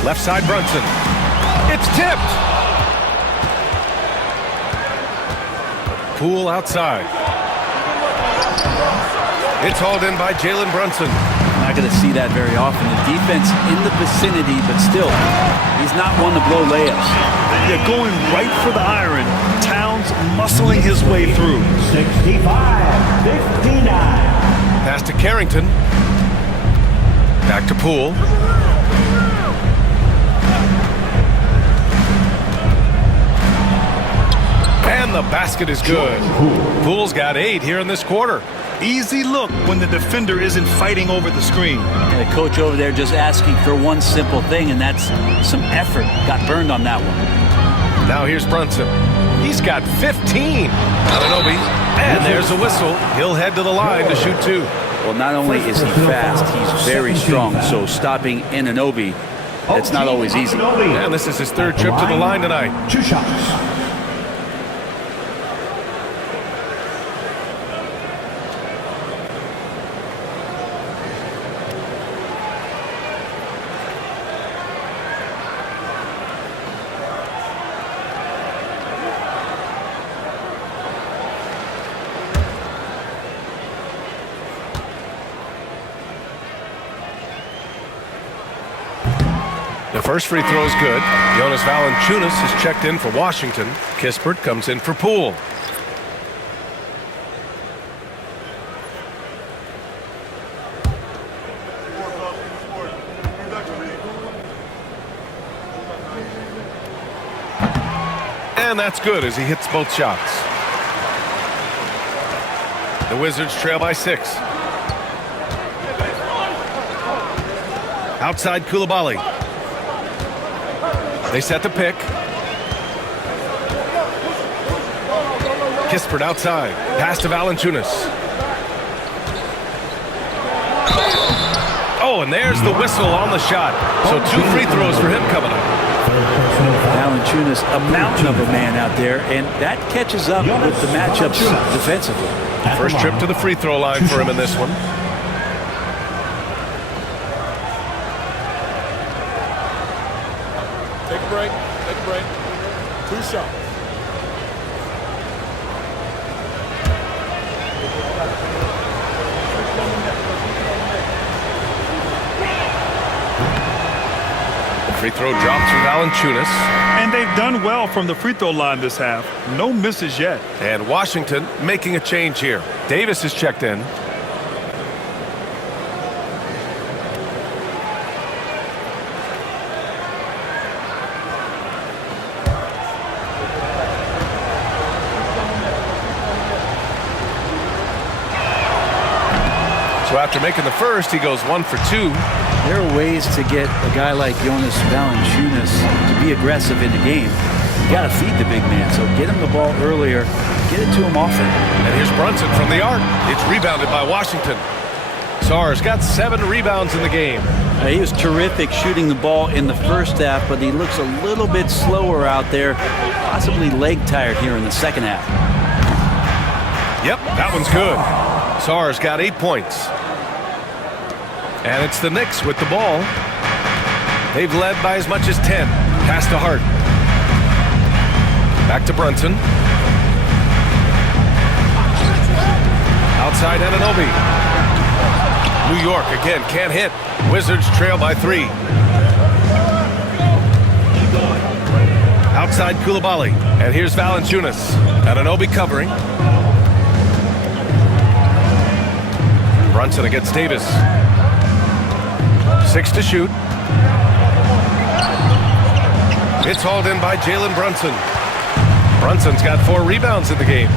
Left side Brunson. It's tipped. Poole outside. It's hauled in by Jalen Brunson. Not going to see that very often. The defense in the vicinity, but still, he's not one to blow layups. They're going right for the iron. Towns muscling his way through. 65-59. Pass to Carrington. Back to Poole. And the basket is good. Poole's got 8 here in this quarter. Easy look when the defender isn't fighting over the screen. And the coach over there just asking for one simple thing, and that's some effort. Got burned on that one. Now here's Brunson. He's got 15. Anunoby. And there's a whistle. He'll head to the line to shoot 2. Well, not only is he fast, he's very strong. So stopping Anunoby, it's not always easy. And this is his 3rd trip to the line tonight. 2 shots. The first free throw is good. Jonas Valanciunas is checked in for Washington. Kispert comes in for Poole. And that's good as he hits both shots. The Wizards trail by 6. Outside Coulibaly. They set the pick. Kispert outside. Pass to Valanciunas. Oh, and there's the whistle on the shot. So 2 free throws for him coming up. Valanciunas, a mountain of a man out there, and that catches up with the matchups defensively. First trip to the free throw line for him in this one. Take a break. Take a break. 2 shots. Free throw drops from Valanciunas. And they've done well from the free throw line this half. No misses yet. And Washington making a change here. Davis is checked in. So after making the first, he goes 1 for 2. There are ways to get a guy like Jonas Valanciunas to be aggressive in the game. You got to feed the big man, so get him the ball earlier, get it to him often. And here's Brunson from the arc. It's rebounded by Washington. Sarr's got 7 rebounds in the game. He was terrific shooting the ball in the first half, but he looks a little bit slower out there, possibly leg tired here in the second half. Yep, that one's good. Sarr's got 8 points. And it's the Knicks with the ball. They've led by as much as 10. Pass to Hart. Back to Brunson. Outside Anunoby. New York again can't hit. Wizards trail by 3. Outside Coulibaly. And here's Valanciunas. Anunoby covering. Brunson against Davis. 6 to shoot. It's hauled in by Jalen Brunson. Brunson's got 4 rebounds in the game.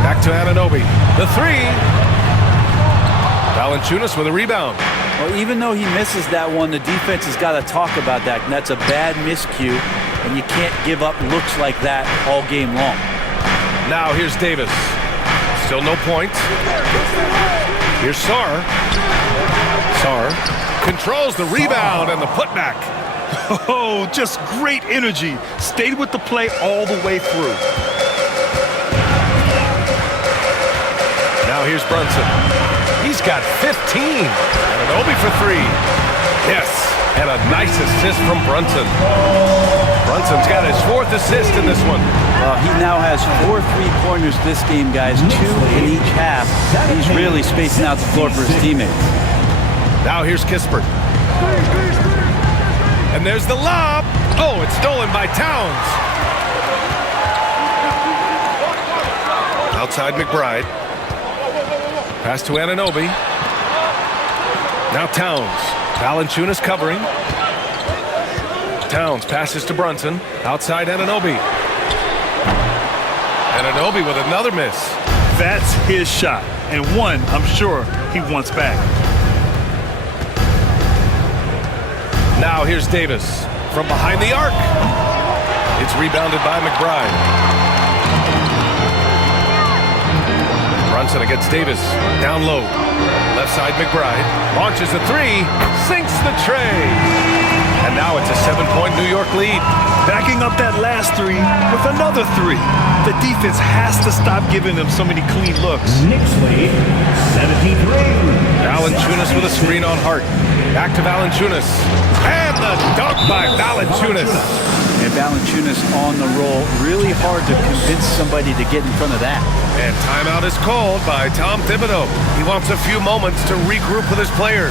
Back to Anunoby. The 3. Valanciunas with a rebound. Well, even though he misses that one, the defense has got to talk about that. And that's a bad miscue, and you can't give up looks like that all game long. Now here's Davis. Still no points. Here's Sarr. Sarr controls the rebound and the putback. Oh, just great energy. Stayed with the play all the way through. Now here's Brunson. He's got 15. Anunoby for 3. Yes, and a nice assist from Brunson. Brunson's got his 4th assist in this one. He now has 4 3-pointers this game, guys. 2 in each half. He's really spacing out the floor for his teammates. Now here's Kispert. And there's the lob. Oh, it's stolen by Towns. Outside McBride. Pass to Anunoby. Now Towns. Valanciunas covering. Towns passes to Brunson. Outside Anunoby. Anunoby with another miss. That's his shot, and one I'm sure he wants back. Now here's Davis from behind the arc. It's rebounded by McBride. Brunson against Davis. Down low. Left side McBride. Launches a three. Sinks the tray. And now it's a 7-point New York lead. Backing up that last three with another three. The defense has to stop giving them so many clean looks. Knicks lead 73. Valanciunas with a screen on Hart. Back to Valanciunas. And the dunk by Valanciunas. And Valanciunas on the roll. Really hard to convince somebody to get in front of that. And timeout is called by Tom Thibodeau. He wants a few moments to regroup with his players.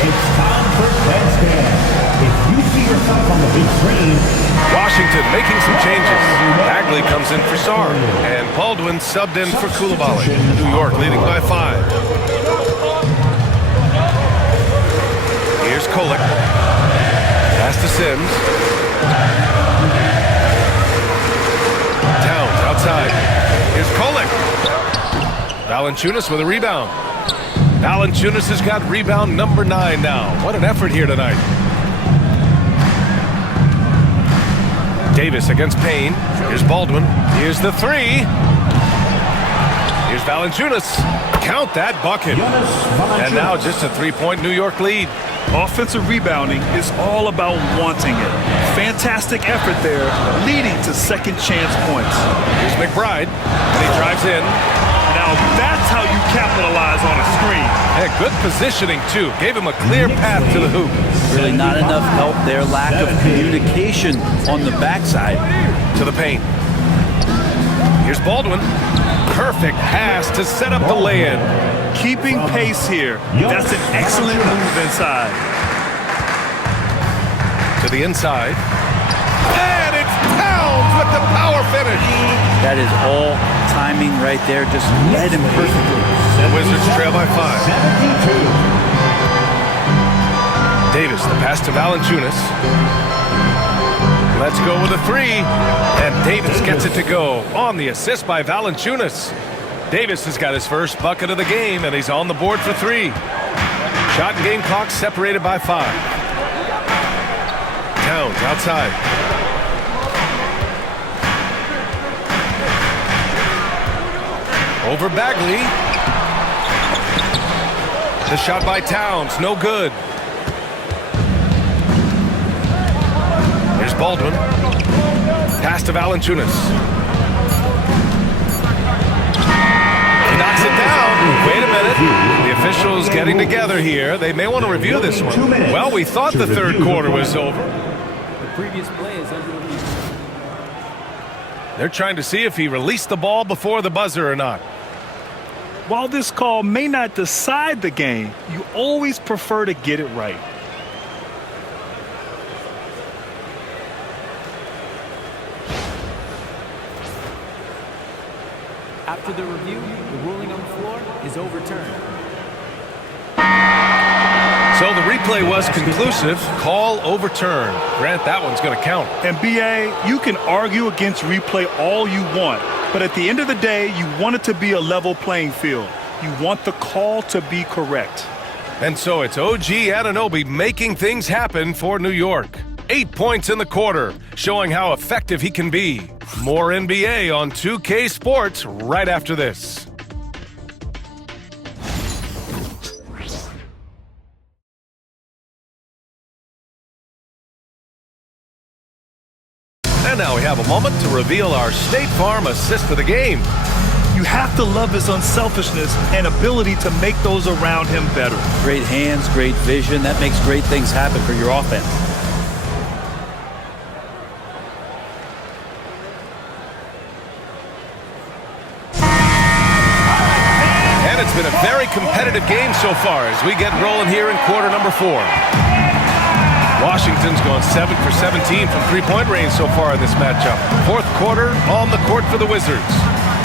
It's time for Deadstand. If you see yourself on the big screen. Washington making some changes. Bagley comes in for Sarr. And Baldwin subbed in for Coulibaly. New York leading by 5. Here's Kolek. Pass to Sims. Towns outside. Here's Kolek. Valanciunas with a rebound. Valanciunas has got rebound number 9 now. What an effort here tonight. Davis against Payne. Here's Baldwin. Here's the three. Here's Valanciunas. Count that bucket. And now just a 3-point New York lead. Offensive rebounding is all about wanting it. Fantastic effort there, leading to second chance points. Here's McBride. And he drives in. Now that's how you capitalize on a screen. Hey, good positioning, too. Gave him a clear path to the hoop. Really not enough help there. Lack of communication on the backside. To the paint. Here's Baldwin. Perfect pass to set up the lay-in. Keeping pace here. That's an excellent move inside. To the inside. And it's Towns with the power finish. That is all timing right there. Just read him perfectly. The Wizards trail by 5. 72. Davis, the pass to Valanciunas. Let's go with a three. And Davis gets it to go on the assist by Valanciunas. Davis has got his first bucket of the game, and he's on the board for 3. Shot and game clock separated by 5. Towns outside. Over Bagley. The shot by Towns, no good. Here's Baldwin. Pass to Valanciunas. He knocks it down. Wait a minute. The officials getting together here. They may want to review this one. Well, we thought the third quarter was over. The previous play is under review. They're trying to see if he released the ball before the buzzer or not. While this call may not decide the game, you always prefer to get it right. After the review, the ruling on the floor is overturned. So the replay was conclusive. Call overturned. Grant, that one's going to count. And BA, you can argue against replay all you want, but at the end of the day, you want it to be a level playing field. You want the call to be correct. And so it's OG Anunoby making things happen for New York. 8 points in the quarter, showing how effective he can be. More NBA on 2K Sports right after this. And now we have a moment to reveal our State Farm assist of the game. You have to love his unselfishness and ability to make those around him better. Great hands, great vision. That makes great things happen for your offense. And it's been a very competitive game so far as we get rolling here in quarter number 4. Washington's gone 7 for 17 from three-point range so far in this matchup. Fourth quarter on the court for the Wizards.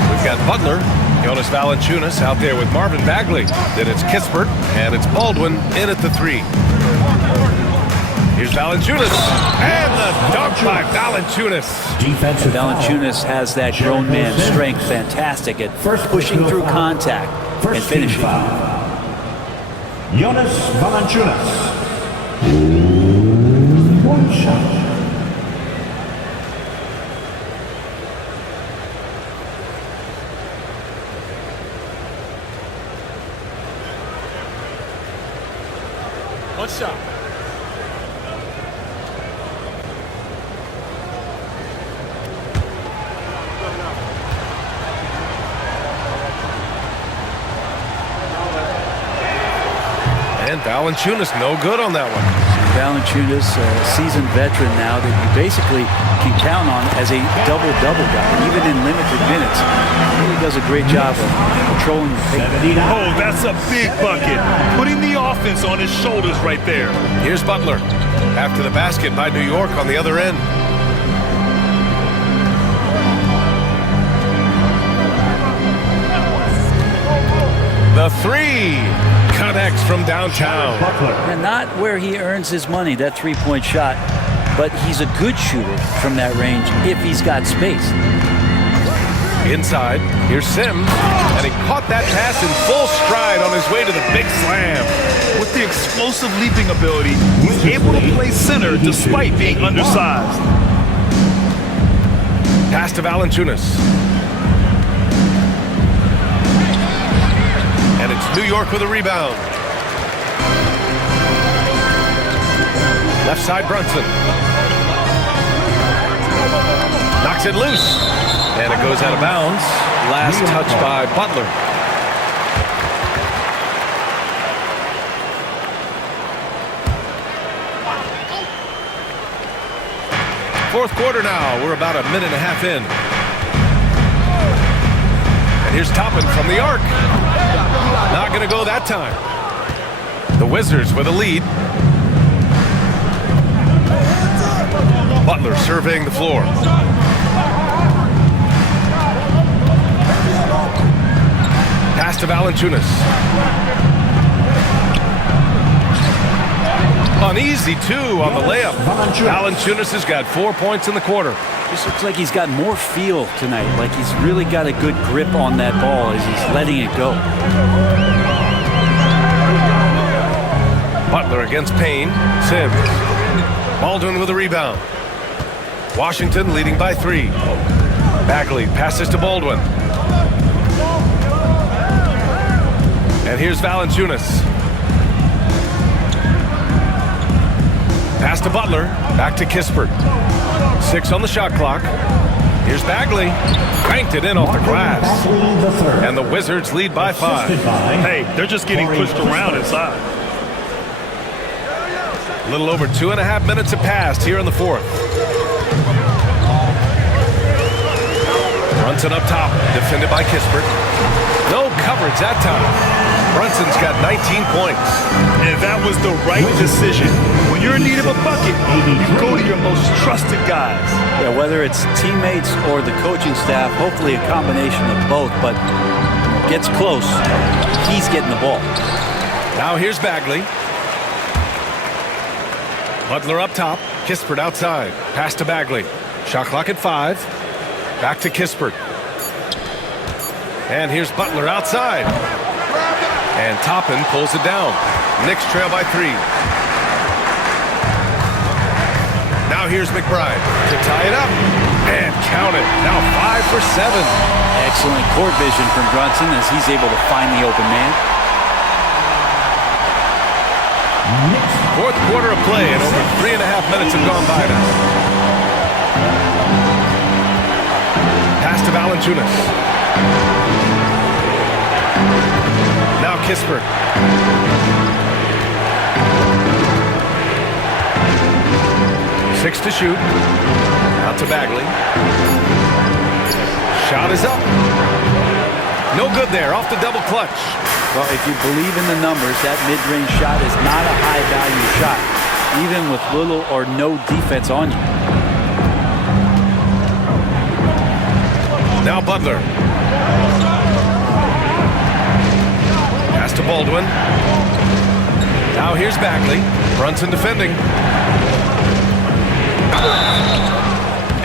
We've got Butler, Jonas Valanciunas out there with Marvin Bagley. Then it's Kispert, and it's Baldwin in at the 3. Here's Valanciunas. And the dunk by Valanciunas. Defensive Valanciunas has that grown man strength, fantastic at pushing through contact and finishing. Jonas Valanciunas. One shot. One shot. And Valanciunas no good on that one. Valanciunas, a seasoned veteran now that you basically can count on as a double-double guy, even in limited minutes. He really does a great job of controlling the pace. Oh, that's a big bucket. Putting the offense on his shoulders right there. Here's Butler. After the basket by New York on the other end. The three connects from downtown. And not where he earns his money, that three-point shot, but he's a good shooter from that range if he's got space. Inside, here's Sims, and he caught that pass in full stride on his way to the big slam. With the explosive leaping ability, he's able to play center despite being undersized. Pass to Valanciunas. And it's New York with a rebound. Left side, Brunson. Knocks it loose. And it goes out of bounds. Last touch by Butler. Fourth quarter now. We're about a minute and a half in. And here's Toppin from the arc. Not going to go that time. The Wizards with a lead. Butler surveying the floor. Pass to Valanciunas. Uneasy two on the layup. Valanciunas has got 4 points in the quarter. This looks like he's got more feel tonight, like he's really got a good grip on that ball as he's letting it go. Butler against Payne. Sims. Baldwin with a rebound. Washington leading by 3. Bagley passes to Baldwin. And here's Valanciunas. Pass to Butler. Back to Kispert. 6 on the shot clock. Here's Bagley. Cranked it in off the glass. And the Wizards lead by 5. Hey, they're just getting pushed around inside. A little over 2.5 minutes have passed here in the fourth. Brunson up top, defended by Kispert. No coverage that time. Brunson's got 19 points. And that was the right decision. When you're in need of a bucket, you go to your most trusted guys. Yeah, whether it's teammates or the coaching staff, hopefully a combination of both, but gets close, he's getting the ball. Now here's Bagley. Butler up top, Kispert outside. Pass to Bagley. Shot clock at 5. Back to Kispert. And here's Butler outside. And Toppin pulls it down. Knicks trail by 3. Now here's McBride to tie it up. And count it. Now 5 for 7. Excellent court vision from Brunson as he's able to find the open man. Fourth quarter of play and over 3.5 minutes have gone by now. Pass to Valanciunas. Now Kispert. Six to shoot. Out to Bagley. Shot is up. No good there. Off the double clutch. Well, if you believe in the numbers, that mid-range shot is not a high-value shot, even with little or no defense on you. Now Butler. Pass to Baldwin. Now here's Bagley. Brunson defending.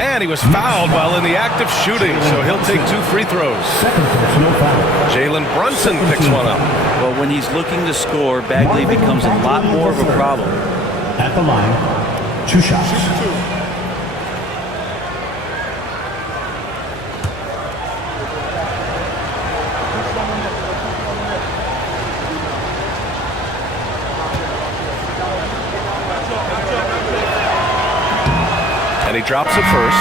And he was fouled while in the act of shooting, so he'll take 2 free throws. Second personal foul. Jalen Brunson picks one up. Well, when he's looking to score, Bagley becomes a lot more of a problem. At the line, 2 shots. And he drops it first.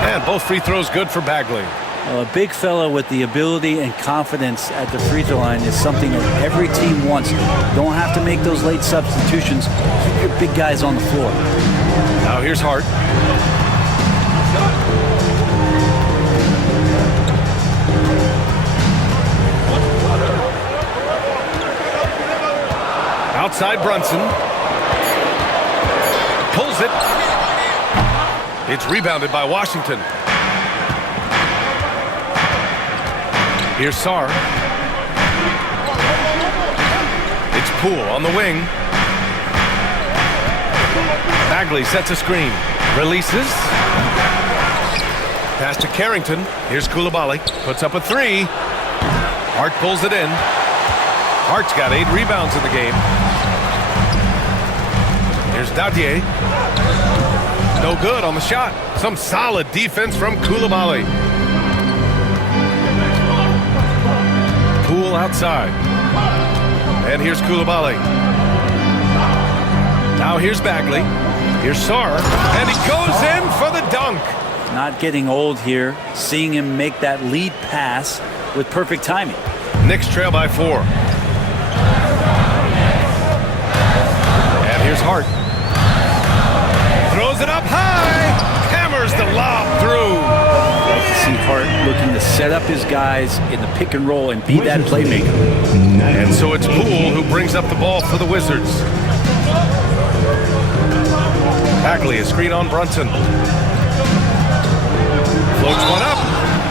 And both free throws good for Bagley. A big fella with the ability and confidence at the free throw line is something that every team wants. Don't have to make those late substitutions. Keep your big guys on the floor. Now here's Hart. Outside Brunson. Pulls it. It's rebounded by Washington. Here's Sarr. It's Poole on the wing. Bagley sets a screen. Releases. Pass to Carrington. Here's Coulibaly. Puts up a 3. Hart pulls it in. Hart's got 8 rebounds in the game. Here's Dadier. No good on the shot. Some solid defense from Coulibaly. Poole outside. And here's Coulibaly. Now here's Bagley. Here's Sarr. And he goes in for the dunk. Not getting old here. Seeing him make that lead pass with perfect timing. Knicks trail by 4. And here's Hart. Throws it up high. Hammers the lob through. See Hart looking to set up his guys in the pick and roll and be that playmaker. And so it's Poole who brings up the ball for the Wizards. Bagley, a screen on Brunson. Floats one up.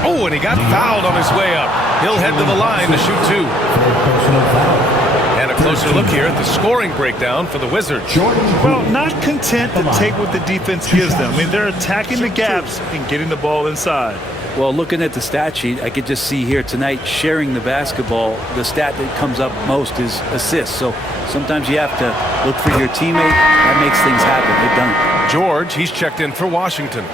Oh, and he got fouled on his way up. He'll head to the line to shoot 2. And a closer look here at the scoring breakdown for the Wizards. Well, not content to take what the defense gives them. I mean, they're attacking the gaps and getting the ball inside. Well, looking at the stat sheet, I could just see here tonight sharing the basketball. The stat that comes up most is assists. So sometimes you have to look for your teammate. That makes things happen. They've done it. George, he's checked in for Washington.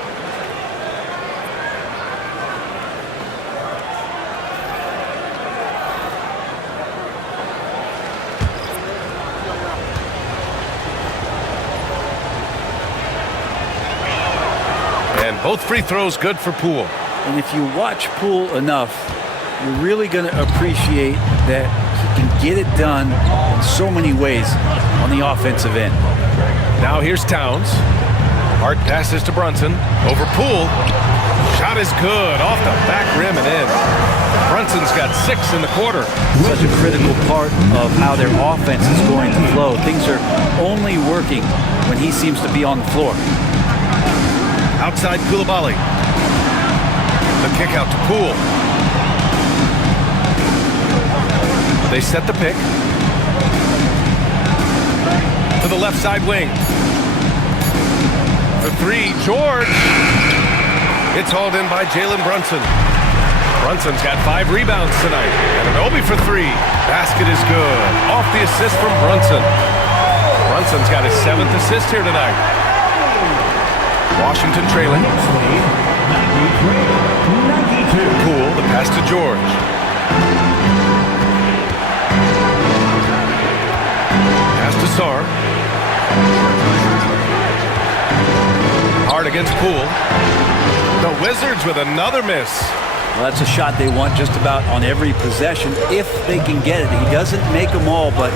And both free throws good for Poole. And if you watch Poole enough, you're really going to appreciate that he can get it done in so many ways on the offensive end. Now here's Towns. Hart passes to Brunson. Over Poole. Shot is good. Off the back rim and in. Brunson's got 6 in the quarter. Such a critical part of how their offense is going to flow. Things are only working when he seems to be on the floor. Outside Coulibaly. The kick out to Poole. They set the pick. To the left side wing. For 3, George. It's hauled in by Jalen Brunson. Brunson's got 5 rebounds tonight. And an Obi for 3. Basket is good. Off the assist from Brunson. Brunson's got his 7th assist here tonight. Washington trailing. Poole, the pass to George. Pass to Sarr. Hard against Poole. The Wizards with another miss. Well, that's a shot they want just about on every possession if they can get it. He doesn't make them all, but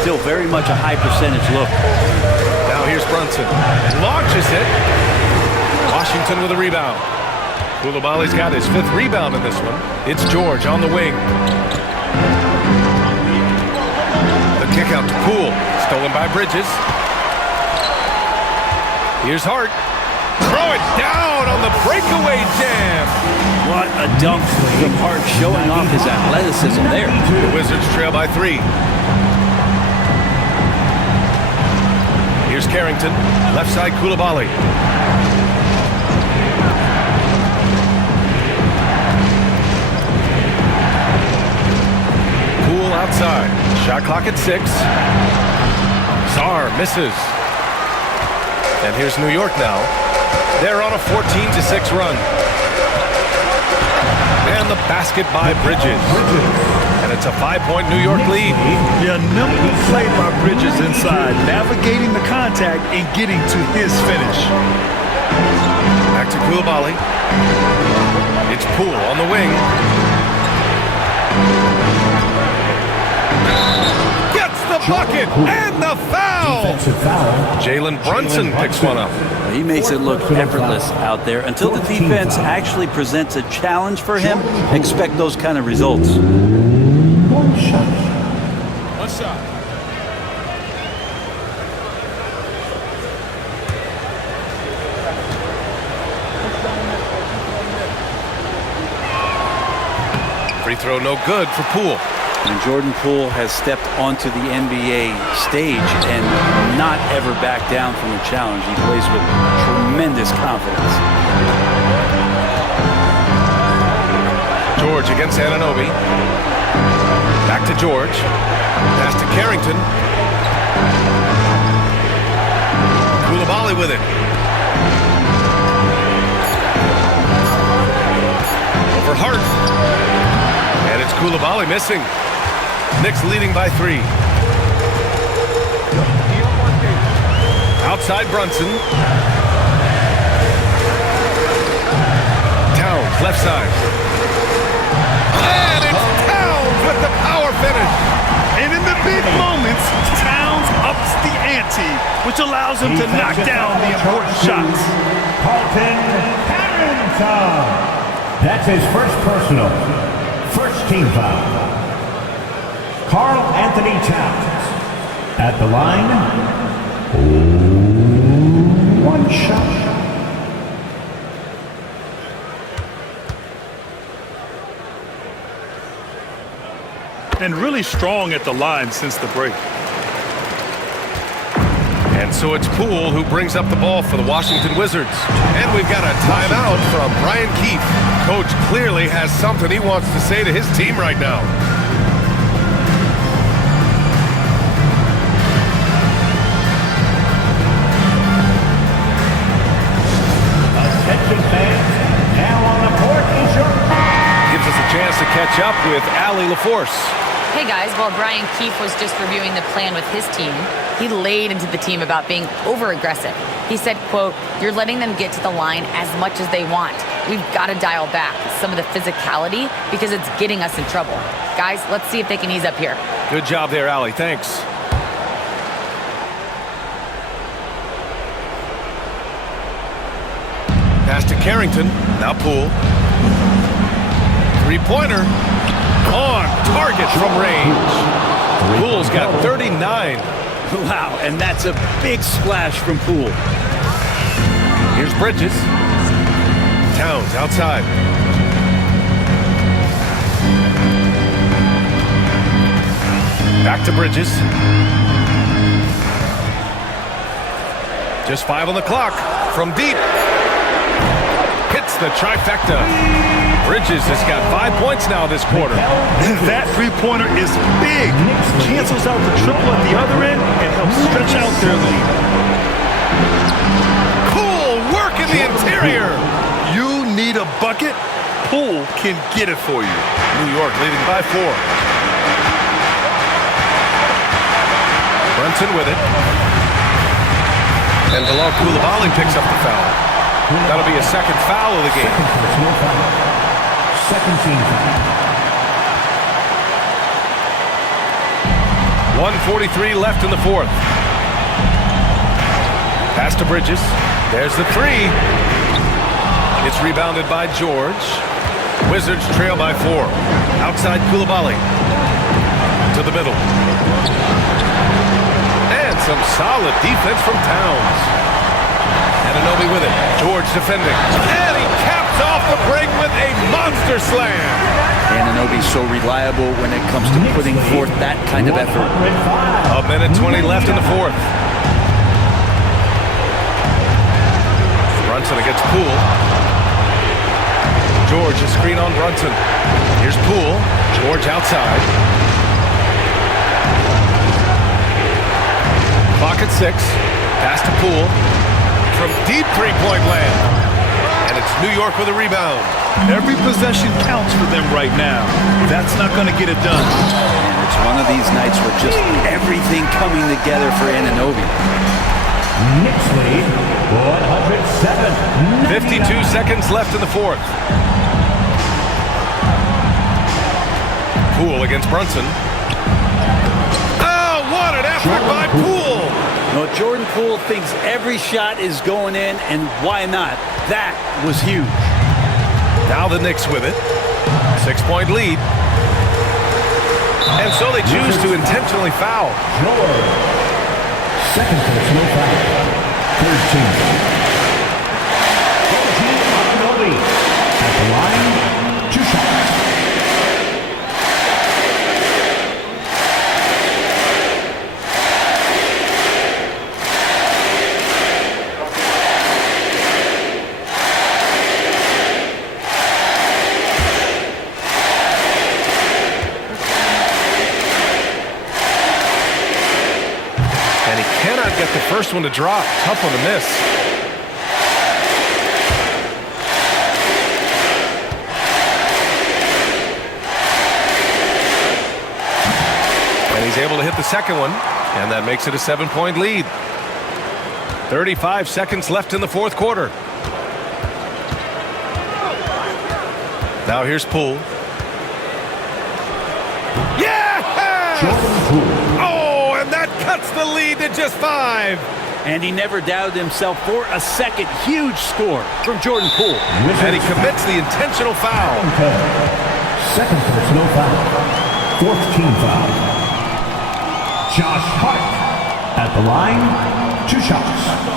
still very much a high percentage look. Now here's Brunson. Launches it. Washington with a rebound. Koulibaly's got his 5th rebound in this one. It's George on the wing. The kick out to Poole. Stolen by Bridges. Here's Hart. Throw it down on the breakaway jam. What a dunk from Hart, showing off his athleticism there. The Wizards trail by 3. Here's Carrington. Left side Koulibaly. Poole outside. Shot clock at 6. Sarr misses. And here's New York now. They're on a 14-6 run. And the basket by Bridges. And it's a 5-point New York lead. Yeah, nimble play by Bridges inside, navigating the contact and getting to his finish. Back to Koulibaly. It's Poole on the wing. Gets the bucket and the foul. Jalen Brunson picks one up. He makes it look effortless out there. Until the defense actually presents a challenge for him, expect those kind of results. One shot. One shot. Free throw no good for Poole. And Jordan Poole has stepped onto the NBA stage and not ever backed down from a challenge. He plays with tremendous confidence. George against Anunoby. Back to George. Pass to Carrington. Koulibaly with it. Over Hart. And it's Koulibaly missing. Knicks leading by 3. Outside Brunson. Towns left side. And it's Towns with the power finish. And in the big moments, Towns ups the ante, which allows him to knock down the important shots. Carlton Harrington. That's his first personal. First team foul. Karl Anthony Towns at the line. One shot. And really strong at the line since the break. And so it's Poole who brings up the ball for the Washington Wizards. And we've got a timeout from Brian Keefe. Coach clearly has something he wants to say to his team right now. Attention fans, now on the court is your... Gives us a chance to catch up with Allie LaForce. Hey guys, while Brian Keefe was just reviewing the plan with his team, he laid into the team about being over-aggressive. He said, quote, "You're letting them get to the line as much as they want. We've got to dial back some of the physicality because it's getting us in trouble. Guys, let's see if they can ease up here." Good job there, Allie. Thanks. Pass to Carrington. Now Poole. Three-pointer. On target from range. Poole's got 39. Wow, and that's a big splash from Poole. Here's Bridges. Towns outside. Back to Bridges. Just 5 on the clock. From deep. Hits the trifecta. Bridges has got 5 points now this quarter. That three-pointer is big. Cancels out the triple at the other end and helps stretch out their lead. Cool work in the interior. You need a bucket? Poole can get it for you. New York leading by 4. Brunson with it. And Bilal Koulibaly picks up the foul. That'll be a second foul of the game. Second team foul. 1:43 left in the fourth. Pass to Bridges. There's the three. It's rebounded by George. Wizards trail by 4. Outside Koulibaly. To the middle. And some solid defense from Towns. Anunoby with it. George defending. And he caps off the break with a monster slam. Anunoby's so reliable when it comes to putting forth that kind of effort. A minute 20 left in the fourth. Brunson against Poole. George a screen on Brunson. Here's Poole. George outside. Clock at 6. Pass to Poole. From deep three-point land. And it's New York with a rebound. Every possession counts for them right now. That's not going to get it done. And it's one of these nights where just everything coming together for Anunoby. Knicks lead 107. 52 seconds left in the fourth. Poole against Brunson. Oh, what an effort by Poole! No, Jordan Poole thinks every shot is going in, and why not? That was huge. Now the Knicks with it. 6-point lead. And so they choose to intentionally foul. Second personal foul. Third team foul. Anunoby at the line. 2 shots. Get the first one to drop. Tough one to miss. And he's able to hit the second one. And that makes it a 7-point lead. 35 seconds left in the fourth quarter. Now here's Poole. Yeah! Jordan Poole. That cuts the lead to just 5. And he never doubted himself for a second. Huge score from Jordan Poole. And he commits the intentional foul. Second personal foul. Fourth team foul. Josh Hart at the line. 2 shots.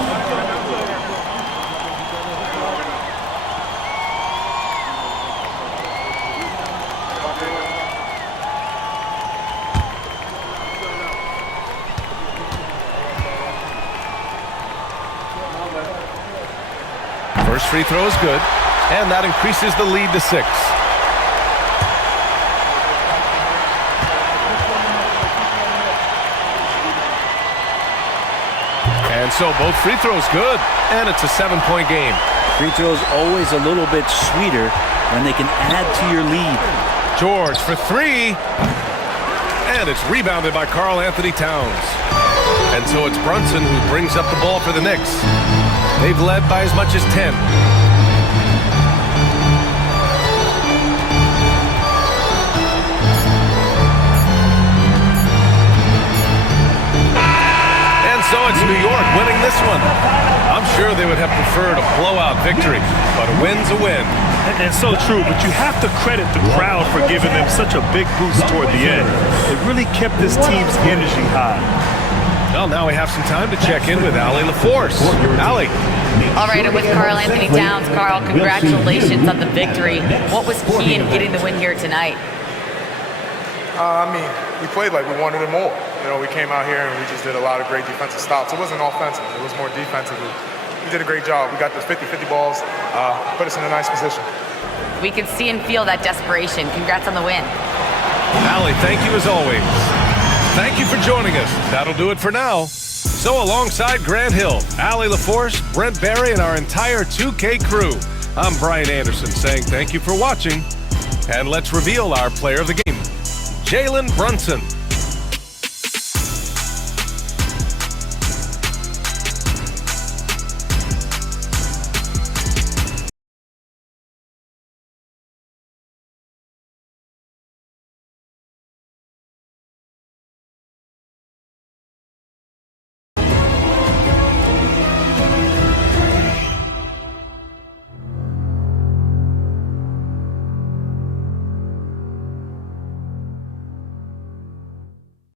First free throw is good, and that increases the lead to 6. And so both free throws good, and it's a 7-point game. Free throws always a little bit sweeter when they can add to your lead. George for 3, and it's rebounded by Karl Anthony Towns. And so it's Brunson who brings up the ball for the Knicks. They've led by as much as 10. And so it's New York winning this one. I'm sure they would have preferred a blowout victory, but a win's a win. And so true, but you have to credit the crowd for giving them such a big boost toward the end. It really kept this team's energy high. Well, now we have some time to check in with Allie LaForce. Allie. All right, and with Karl Anthony Towns. Karl, congratulations on the victory. What was key in getting the win here tonight? We played like we wanted it more. We came out here and we just did a lot of great defensive stops. It wasn't offensive. It was more defensive. We did a great job. We got the 50-50 balls, put us in a nice position. We can see and feel that desperation. Congrats on the win. Allie, thank you as always. Thank you for joining us. That'll do it for now. So alongside Grant Hill, Allie LaForce, Brent Barry, and our entire 2K crew, I'm Brian Anderson saying thank you for watching. And let's reveal our player of the game, Jalen Brunson.